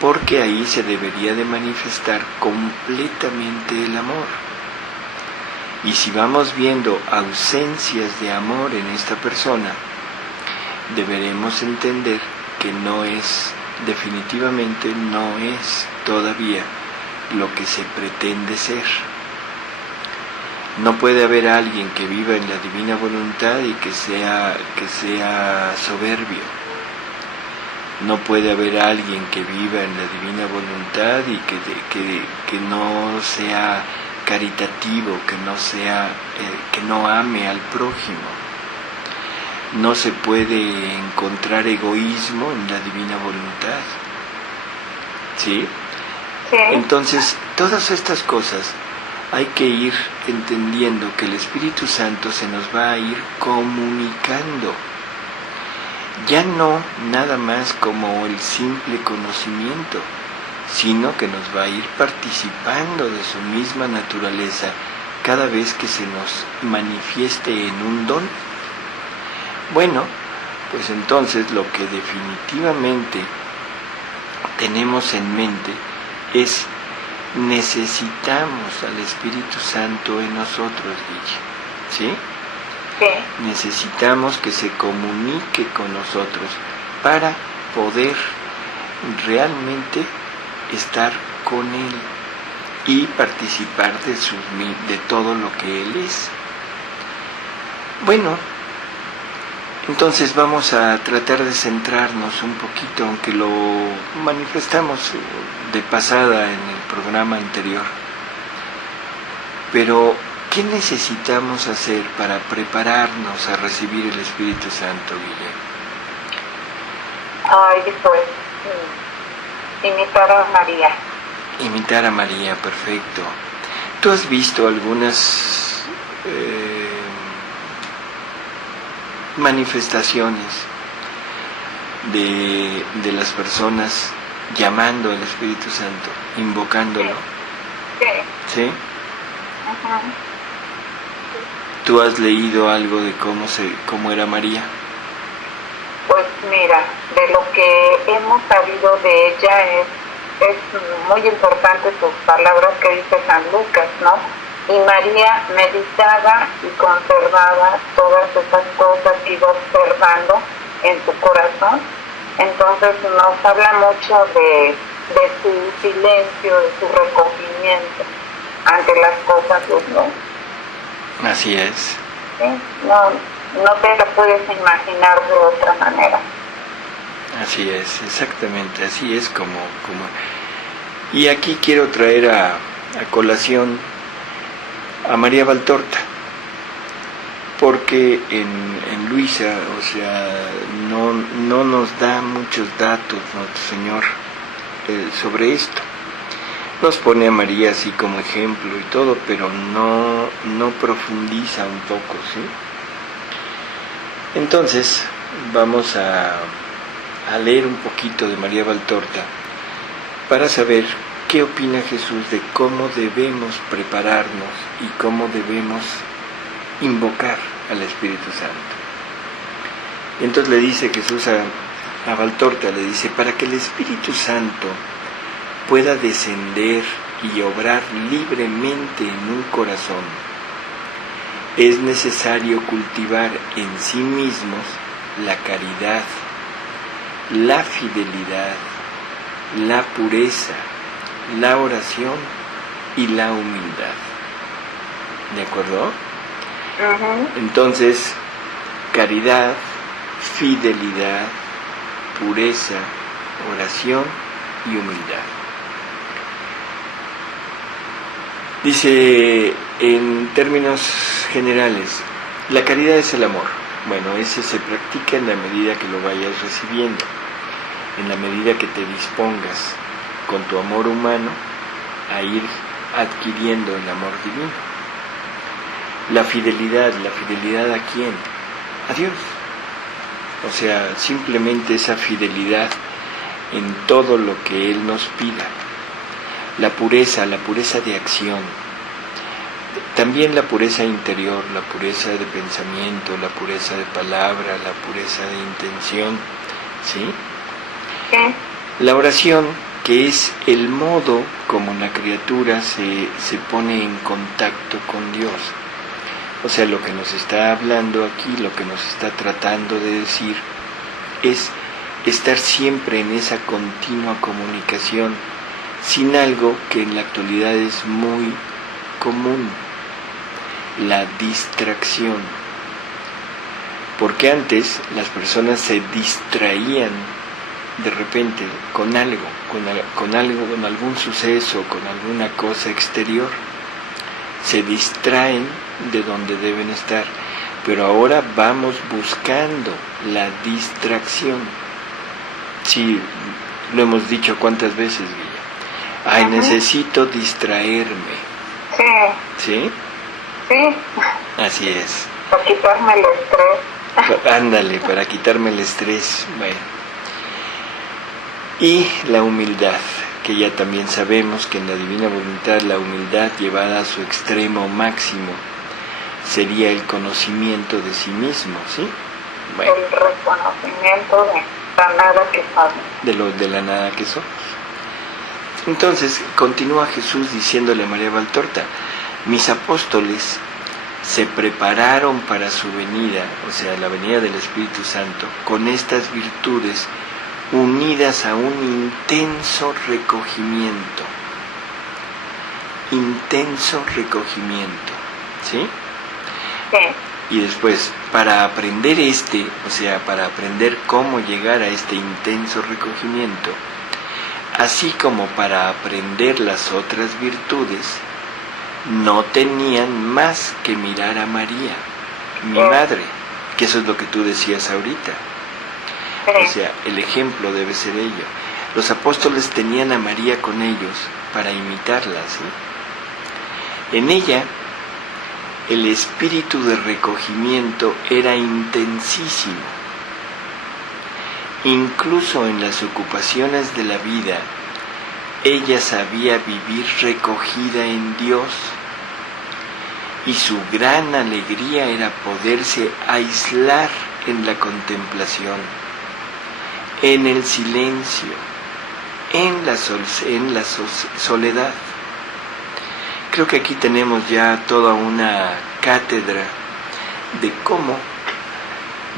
porque ahí se debería de manifestar completamente el amor. Y si vamos viendo ausencias de amor en esta persona, deberemos entender que no es, definitivamente no es todavía lo que se pretende ser. No puede haber alguien que viva en la divina voluntad y que sea soberbio. No puede haber alguien que viva en la divina voluntad y que no sea caritativo, que no ame al prójimo. No se puede encontrar egoísmo en la divina voluntad. ¿Sí? Sí. Entonces, todas estas cosas hay que ir entendiendo que el Espíritu Santo se nos va a ir comunicando. Ya no nada más como el simple conocimiento, sino que nos va a ir participando de su misma naturaleza cada vez que se nos manifieste en un don. Bueno, pues entonces lo que definitivamente tenemos en mente es: necesitamos al Espíritu Santo en nosotros, Guille, ¿sí? Sí. Necesitamos que se comunique con nosotros para poder realmente estar con Él y participar de todo lo que Él es. Bueno, entonces vamos a tratar de centrarnos un poquito, aunque lo manifestamos de pasada en el programa anterior. Pero, ¿qué necesitamos hacer para prepararnos a recibir el Espíritu Santo, Guillermo? Ay, pues, imitar a María. Imitar a María, perfecto. ¿Tú has visto algunas manifestaciones de las personas llamando al Espíritu Santo, invocándolo? Sí. ¿Sí? Ajá. ¿Tú has leído algo de cómo era María? Pues mira, de lo que hemos sabido de ella es muy importante sus palabras que dice San Lucas, ¿no? Y María meditaba y conservaba todas esas cosas, iba observando en su corazón. Entonces nos habla mucho de su silencio, de su recogimiento ante las cosas de Dios. Así es. ¿Sí? No te lo puedes imaginar de otra manera. Así es, exactamente, así es como... Y aquí quiero traer a colación a María Valtorta, porque en Luisa, o sea, no nos da muchos datos nuestro Señor sobre esto. Nos pone a María así como ejemplo y todo, pero no profundiza un poco, ¿sí? Entonces, vamos a leer un poquito de María Valtorta para saber qué opina Jesús de cómo debemos prepararnos y cómo debemos invocar al Espíritu Santo. Y entonces le dice Jesús a Valtorta, le dice: para que el Espíritu Santo pueda descender y obrar libremente en un corazón, es necesario cultivar en sí mismos la caridad, la fidelidad, la pureza, la oración y la humildad. ¿De acuerdo? Uh-huh. Entonces, caridad, fidelidad, pureza, oración y humildad. Dice, en términos generales, la caridad es el amor. Bueno, ese se practica en la medida que lo vayas recibiendo, en la medida que te dispongas con tu amor humano a ir adquiriendo el amor divino. La fidelidad ¿a quién? A Dios. O sea, simplemente esa fidelidad en todo lo que Él nos pida. La pureza de acción, también la pureza interior, la pureza de pensamiento, la pureza de palabra, la pureza de intención, ¿sí? Sí. La oración, que es el modo como la criatura se pone en contacto con Dios. O sea, lo que nos está hablando aquí, lo que nos está tratando de decir, es estar siempre en esa continua comunicación, sin algo que en la actualidad es muy común, la distracción. Porque antes las personas se distraían de repente con algo, con algún suceso, con alguna cosa exterior, se distraen de donde deben estar. Pero ahora vamos buscando la distracción. Sí, lo hemos dicho cuántas veces, Guilla. Ay, necesito distraerme. Sí. ¿Sí? Sí. Así es. Para quitarme el estrés. Ándale, para quitarme el estrés. Bueno. Y la humildad, que ya también sabemos que en la divina voluntad la humildad llevada a su extremo máximo sería el conocimiento de sí mismo, ¿sí? Bueno, el reconocimiento de la nada que somos. De la nada que somos. Entonces, continúa Jesús diciéndole a María Valtorta, mis apóstoles se prepararon para su venida, o sea, la venida del Espíritu Santo, con estas virtudes unidas a un intenso recogimiento. Intenso recogimiento, ¿sí? Sí. Y después, para aprender o sea, para aprender cómo llegar a este intenso recogimiento, así como para aprender las otras virtudes, no tenían más que mirar a María, mi madre, que eso es lo que tú decías ahorita. O sea, el ejemplo debe ser ello. Los apóstoles tenían a María con ellos para imitarla, ¿sí? En ella, el espíritu de recogimiento era intensísimo. Incluso en las ocupaciones de la vida, ella sabía vivir recogida en Dios. Y su gran alegría era poderse aislar en la contemplación, en el silencio, en la soledad. Creo que aquí tenemos ya toda una cátedra de cómo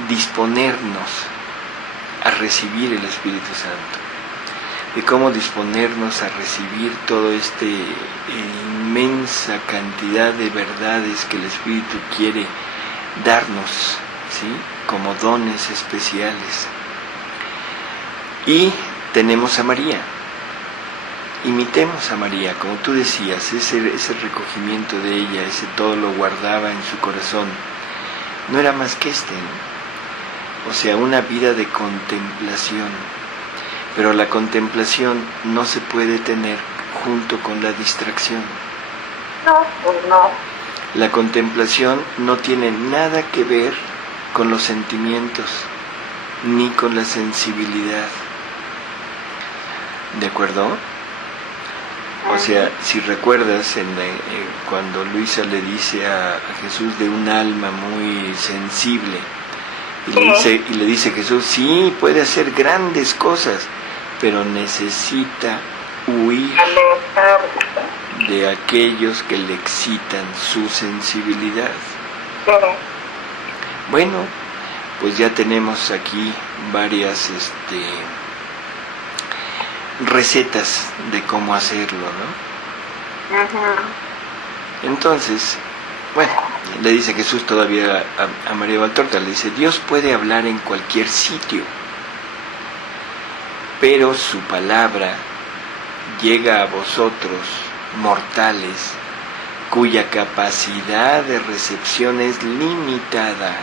disponernos a recibir el Espíritu Santo, de cómo disponernos a recibir toda esta inmensa cantidad de verdades que el Espíritu quiere darnos, ¿sí? Como dones especiales. Y tenemos a María. Imitemos a María, como tú decías, ese recogimiento de ella, ese todo lo guardaba en su corazón. No era más que ¿no? O sea, una vida de contemplación. Pero la contemplación no se puede tener junto con la distracción. No, pues no. La contemplación no tiene nada que ver con los sentimientos, ni con la sensibilidad. ¿De acuerdo? O sea, si recuerdas cuando Luisa le dice a Jesús de un alma muy sensible, y le dice Jesús, sí, puede hacer grandes cosas, pero necesita huir de aquellos que le excitan su sensibilidad. Bueno, pues ya tenemos aquí varias recetas de cómo hacerlo, ¿no? Entonces, bueno, le dice Jesús todavía a María Valtorta, le dice, Dios puede hablar en cualquier sitio, pero su palabra llega a vosotros, mortales, cuya capacidad de recepción es limitada,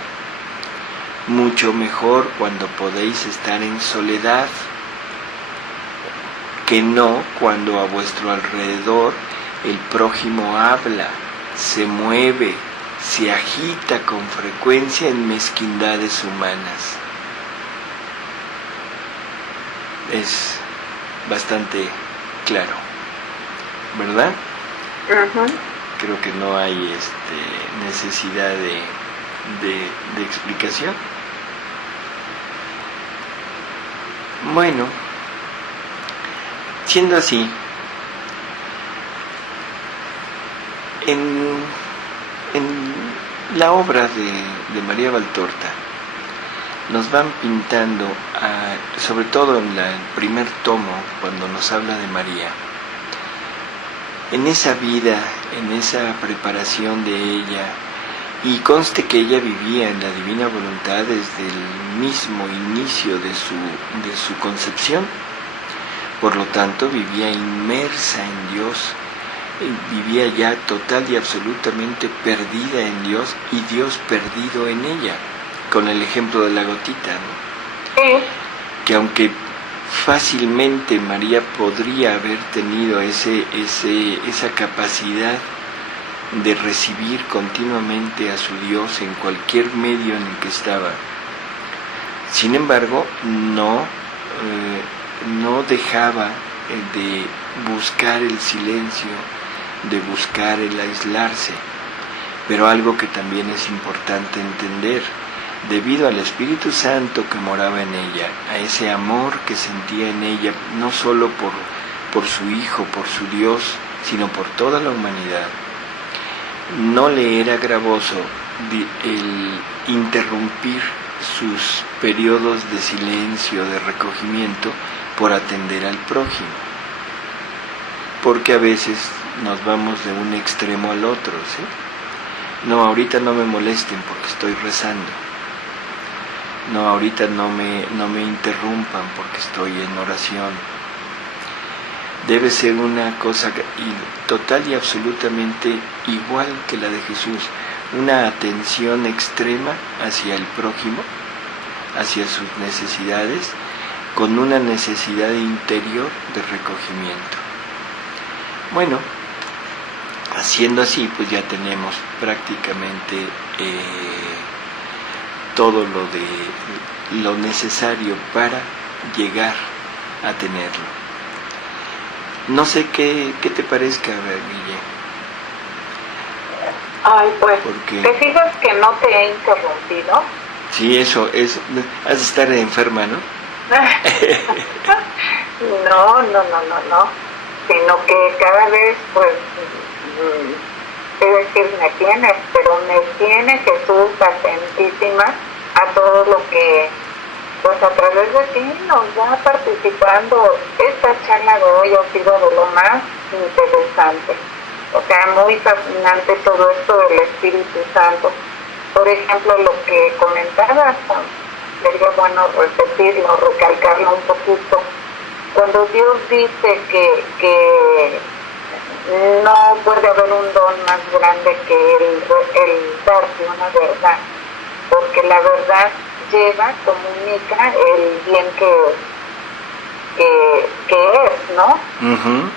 mucho mejor cuando podéis estar en soledad, que no cuando a vuestro alrededor el prójimo habla, se mueve, se agita con frecuencia en mezquindades humanas. Es bastante claro, ¿verdad? Creo que no hay necesidad de explicación. Bueno, siendo así, en la obra de María Valtorta nos van pintando, sobre todo en el primer tomo, cuando nos habla de María, en esa vida, en esa preparación de ella, Y conste que ella vivía en la divina voluntad desde el mismo inicio de su concepción. Por lo tanto, vivía inmersa en Dios, vivía ya total y absolutamente perdida en Dios y Dios perdido en ella, con el ejemplo de la gotita, ¿no? Sí. Que aunque fácilmente María podría haber tenido esa capacidad de recibir continuamente a su Dios en cualquier medio en el que estaba, sin embargo no dejaba de buscar el silencio, de buscar el aislarse. Pero algo que también es importante entender, debido al Espíritu Santo que moraba en ella, a ese amor que sentía en ella, no solo por su Hijo, por su Dios, sino por toda la humanidad, no le era gravoso el interrumpir sus periodos de silencio, de recogimiento, por atender al prójimo. Porque a veces nos vamos de un extremo al otro, ¿sí? No, ahorita no me molesten porque estoy rezando. No, ahorita no me interrumpan porque estoy en oración. Debe ser una cosa total y absolutamente igual que la de Jesús, una atención extrema hacia el prójimo, hacia sus necesidades, con una necesidad interior de recogimiento. Bueno, haciendo así, pues ya tenemos prácticamente todo lo necesario para llegar a tenerlo. No sé qué te parezca, Guille. Ay, pues, Porque... ¿te fijas que no te he interrumpido? Sí, eso, has de estar enferma, ¿no? No, sino que cada vez, pues, es decir, me tienes, pero me tiene Jesús atentísima a todo lo que, pues a través de ti nos va participando. Esta charla de hoy ha sido de lo más interesante, o sea, muy fascinante todo esto del Espíritu Santo. Por ejemplo, lo que comentabas, sería bueno repetirlo, recalcarlo un poquito. Cuando Dios dice que no puede haber un don más grande que el darte una verdad, porque la verdad comunica el bien que es, ¿no? Uh-huh.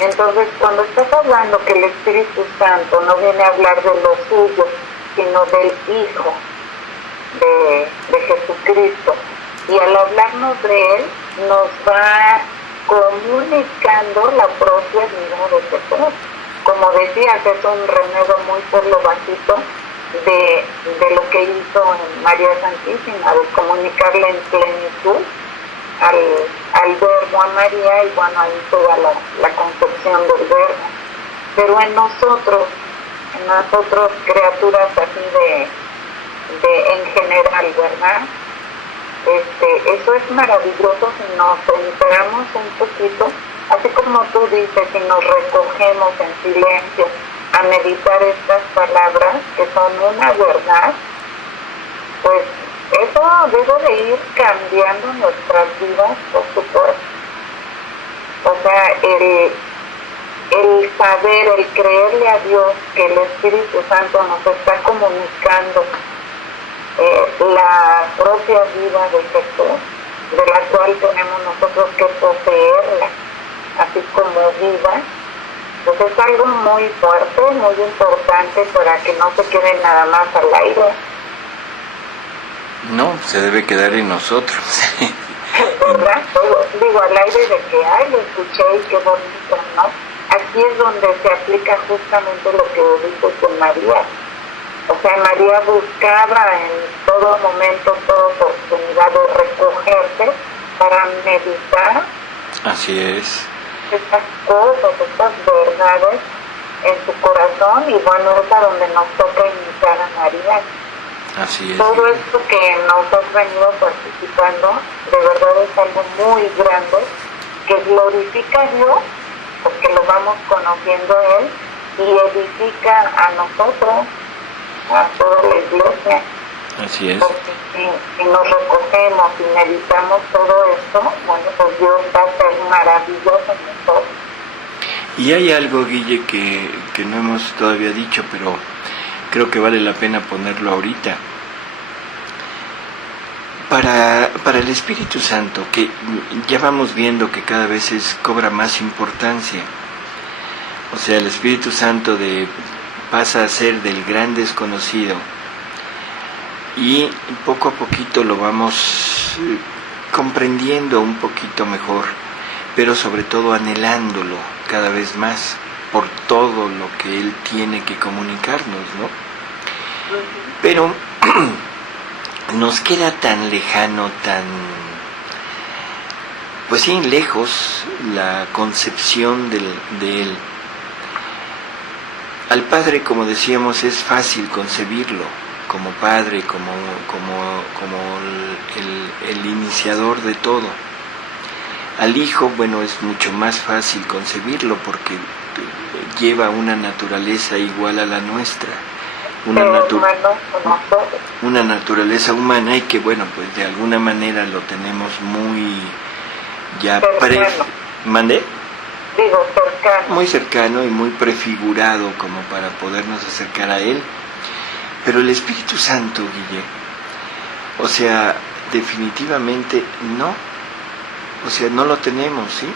Entonces, cuando estás hablando que el Espíritu Santo no viene a hablar de lo suyo, sino del Hijo de Jesucristo, y al hablarnos de Él, nos va comunicando la propia vida de Jesús. Como decías, es un remedio muy por lo bajito de lo que hizo en María Santísima, de comunicarle en plenitud al Verbo, a María, y bueno, ahí toda la concepción del Verbo. Pero en nosotros criaturas así en general, ¿verdad? Eso es maravilloso si nos enteramos un poquito, así como tú dices, si nos recogemos en silencio a meditar estas palabras que son una verdad, pues eso debe de ir cambiando nuestras vidas, por supuesto. O sea, el saber, el creerle a Dios que el Espíritu Santo nos está comunicando la propia vida de Jesús, de la cual tenemos nosotros que poseerla, así como vida, pues es algo muy fuerte, muy importante para que no se quede nada más al aire. No, se debe quedar en nosotros. ¿Verdad? Digo, al aire de que, lo escuché y qué bonito, ¿no? Aquí es donde se aplica justamente lo que dice con María. O sea, María buscaba en todo momento, toda oportunidad de recogerse para meditar. Así es. Estas cosas, estas verdades en su corazón, y bueno, es a donde nos toca imitar a María. Así es. Todo esto que nos has venido participando, de verdad es algo muy grande, que glorifica a Dios, porque lo vamos conociendo a Él, y edifica a nosotros. a toda la iglesia. Así es. Porque si nos recogemos y meditamos todo esto, bueno, pues Dios va a hacer maravilloso en nosotros. Y hay algo, Guille, que no hemos todavía dicho, pero creo que vale la pena ponerlo ahorita. Para el Espíritu Santo, que ya vamos viendo que cada vez cobra más importancia. O sea, el Espíritu Santo pasa a ser del gran desconocido y poco a poquito lo vamos comprendiendo un poquito mejor, pero sobre todo anhelándolo cada vez más por todo lo que Él tiene que comunicarnos, ¿no? Pero nos queda tan lejano, pues sí, lejos la concepción de Él. Al Padre, como decíamos, es fácil concebirlo como Padre, como el iniciador de todo. Al Hijo, bueno, es mucho más fácil concebirlo porque lleva una naturaleza igual a la nuestra, una naturaleza humana, y que, bueno, pues de alguna manera lo tenemos muy ya ¿Mandé? Digo, cercano. Muy cercano y muy prefigurado como para podernos acercar a Él. Pero el Espíritu Santo, Guille, o sea, definitivamente no. O sea, no lo tenemos, ¿sí?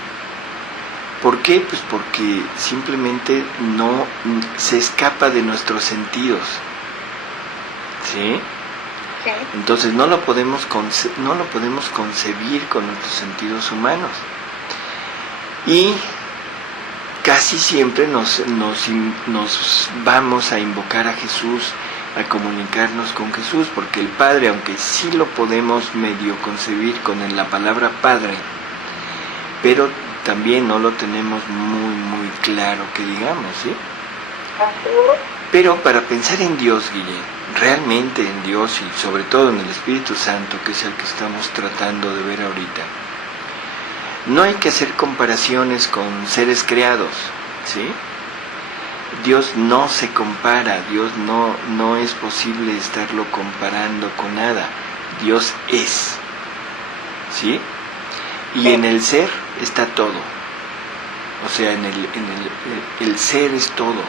¿Por qué? Pues porque simplemente no se escapa de nuestros sentidos, ¿sí? Sí. Entonces no lo podemos concebir con nuestros sentidos humanos. Y casi siempre nos vamos a invocar a Jesús, a comunicarnos con Jesús, porque el Padre, aunque sí lo podemos medio concebir con la palabra Padre, pero también no lo tenemos muy claro que digamos, ¿sí? Pero para pensar en Dios, Guille, realmente en Dios y sobre todo en el Espíritu Santo, que es el que estamos tratando de ver ahorita, no hay que hacer comparaciones con seres creados, ¿sí? Dios no se compara, Dios no es posible estarlo comparando con nada. Dios es, ¿sí? Y en el ser está todo. O sea, el ser es todo.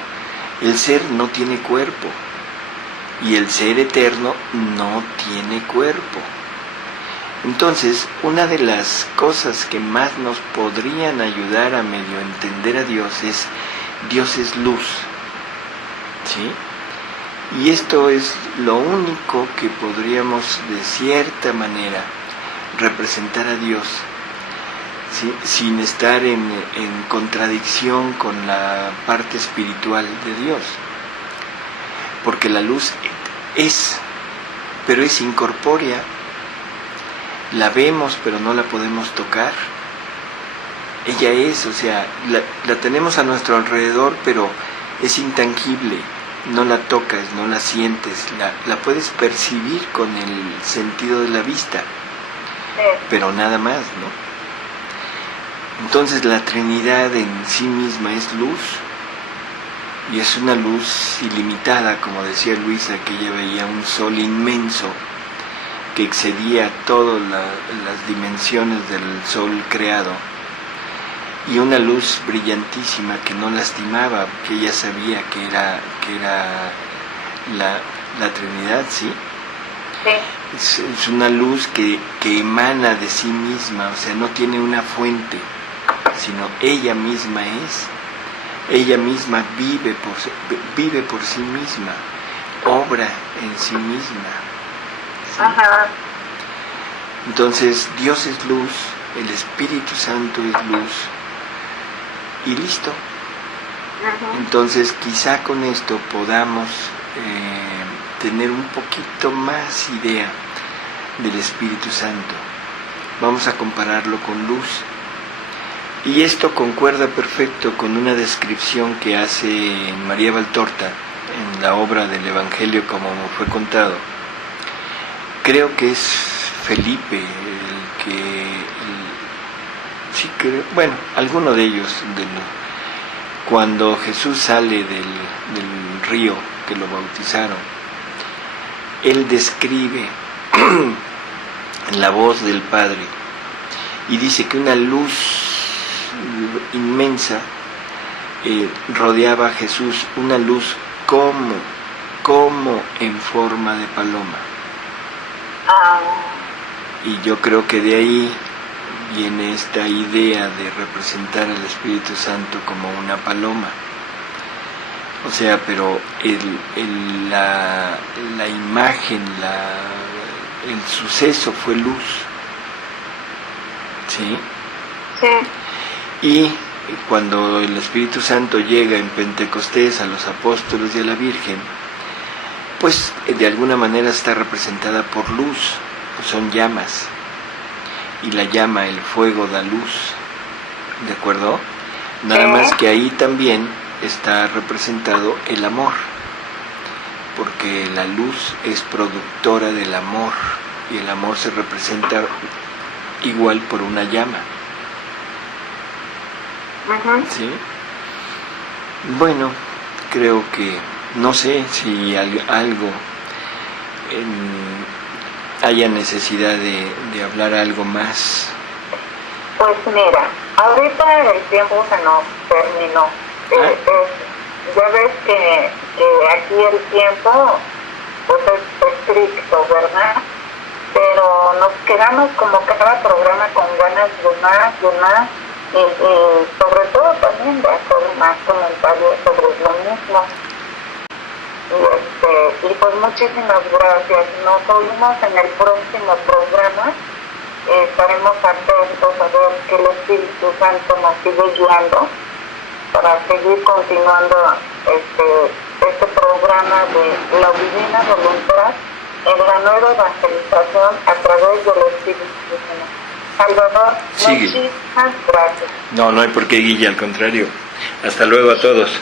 El ser no tiene cuerpo. Y el ser eterno no tiene cuerpo. Entonces, una de las cosas que más nos podrían ayudar a medio entender a Dios es luz, ¿sí? Y esto es lo único que podríamos, de cierta manera, representar a Dios, ¿sí? Sin estar en contradicción con la parte espiritual de Dios. Porque la luz pero es incorpórea. La vemos, pero no la podemos tocar. Ella es, o sea, la tenemos a nuestro alrededor, pero es intangible. No la tocas, no la sientes, la puedes percibir con el sentido de la vista, pero nada más, ¿no? Entonces la Trinidad en sí misma es luz, y es una luz ilimitada, como decía Luisa, que ella veía un sol inmenso que excedía todas las dimensiones del sol creado, y una luz brillantísima que no lastimaba, que ella sabía que era la Trinidad, ¿sí? Sí. Es una luz que emana de sí misma, o sea, no tiene una fuente, sino ella misma es. Ella misma vive por sí misma, obra en sí misma, ¿sí? Ajá. Entonces Dios es luz, el Espíritu Santo es luz, y listo. Ajá. Entonces quizá con esto podamos tener un poquito más idea del Espíritu Santo. Vamos a compararlo con luz. Y esto concuerda perfecto con una descripción que hace María Valtorta en la obra del Evangelio como fue contado. Creo que es Felipe alguno de ellos, cuando Jesús sale del río que lo bautizaron, él describe la voz del Padre y dice que una luz inmensa rodeaba a Jesús, una luz como en forma de paloma. Y yo creo que de ahí viene esta idea de representar al Espíritu Santo como una paloma. O sea, pero la imagen, el suceso fue luz. ¿Sí? Sí. Y cuando el Espíritu Santo llega en Pentecostés a los apóstoles y a la Virgen, pues de alguna manera está representada por luz, son llamas. Y la llama, el fuego da luz. ¿De acuerdo? Nada más que ahí también está representado el amor, porque la luz es productora del amor y el amor se representa igual por una llama. ¿Sí? Bueno, creo que no sé si algo haya necesidad de hablar algo más. Pues mira, ahorita el tiempo se nos terminó. Ya ves que aquí el tiempo pues es estricto, ¿verdad? Pero nos quedamos como cada programa con ganas de más, y sobre todo también de hacer más comentarios sobre lo mismo. Y pues muchísimas gracias. Nos oímos en el próximo programa. Estaremos atentos a ver que el Espíritu Santo nos sigue guiando para seguir continuando este programa de la divina voluntad en la nueva evangelización a través del Espíritu Santo. Salvador, muchísimas gracias. No hay por qué, Guilla, al contrario. Hasta luego a todos.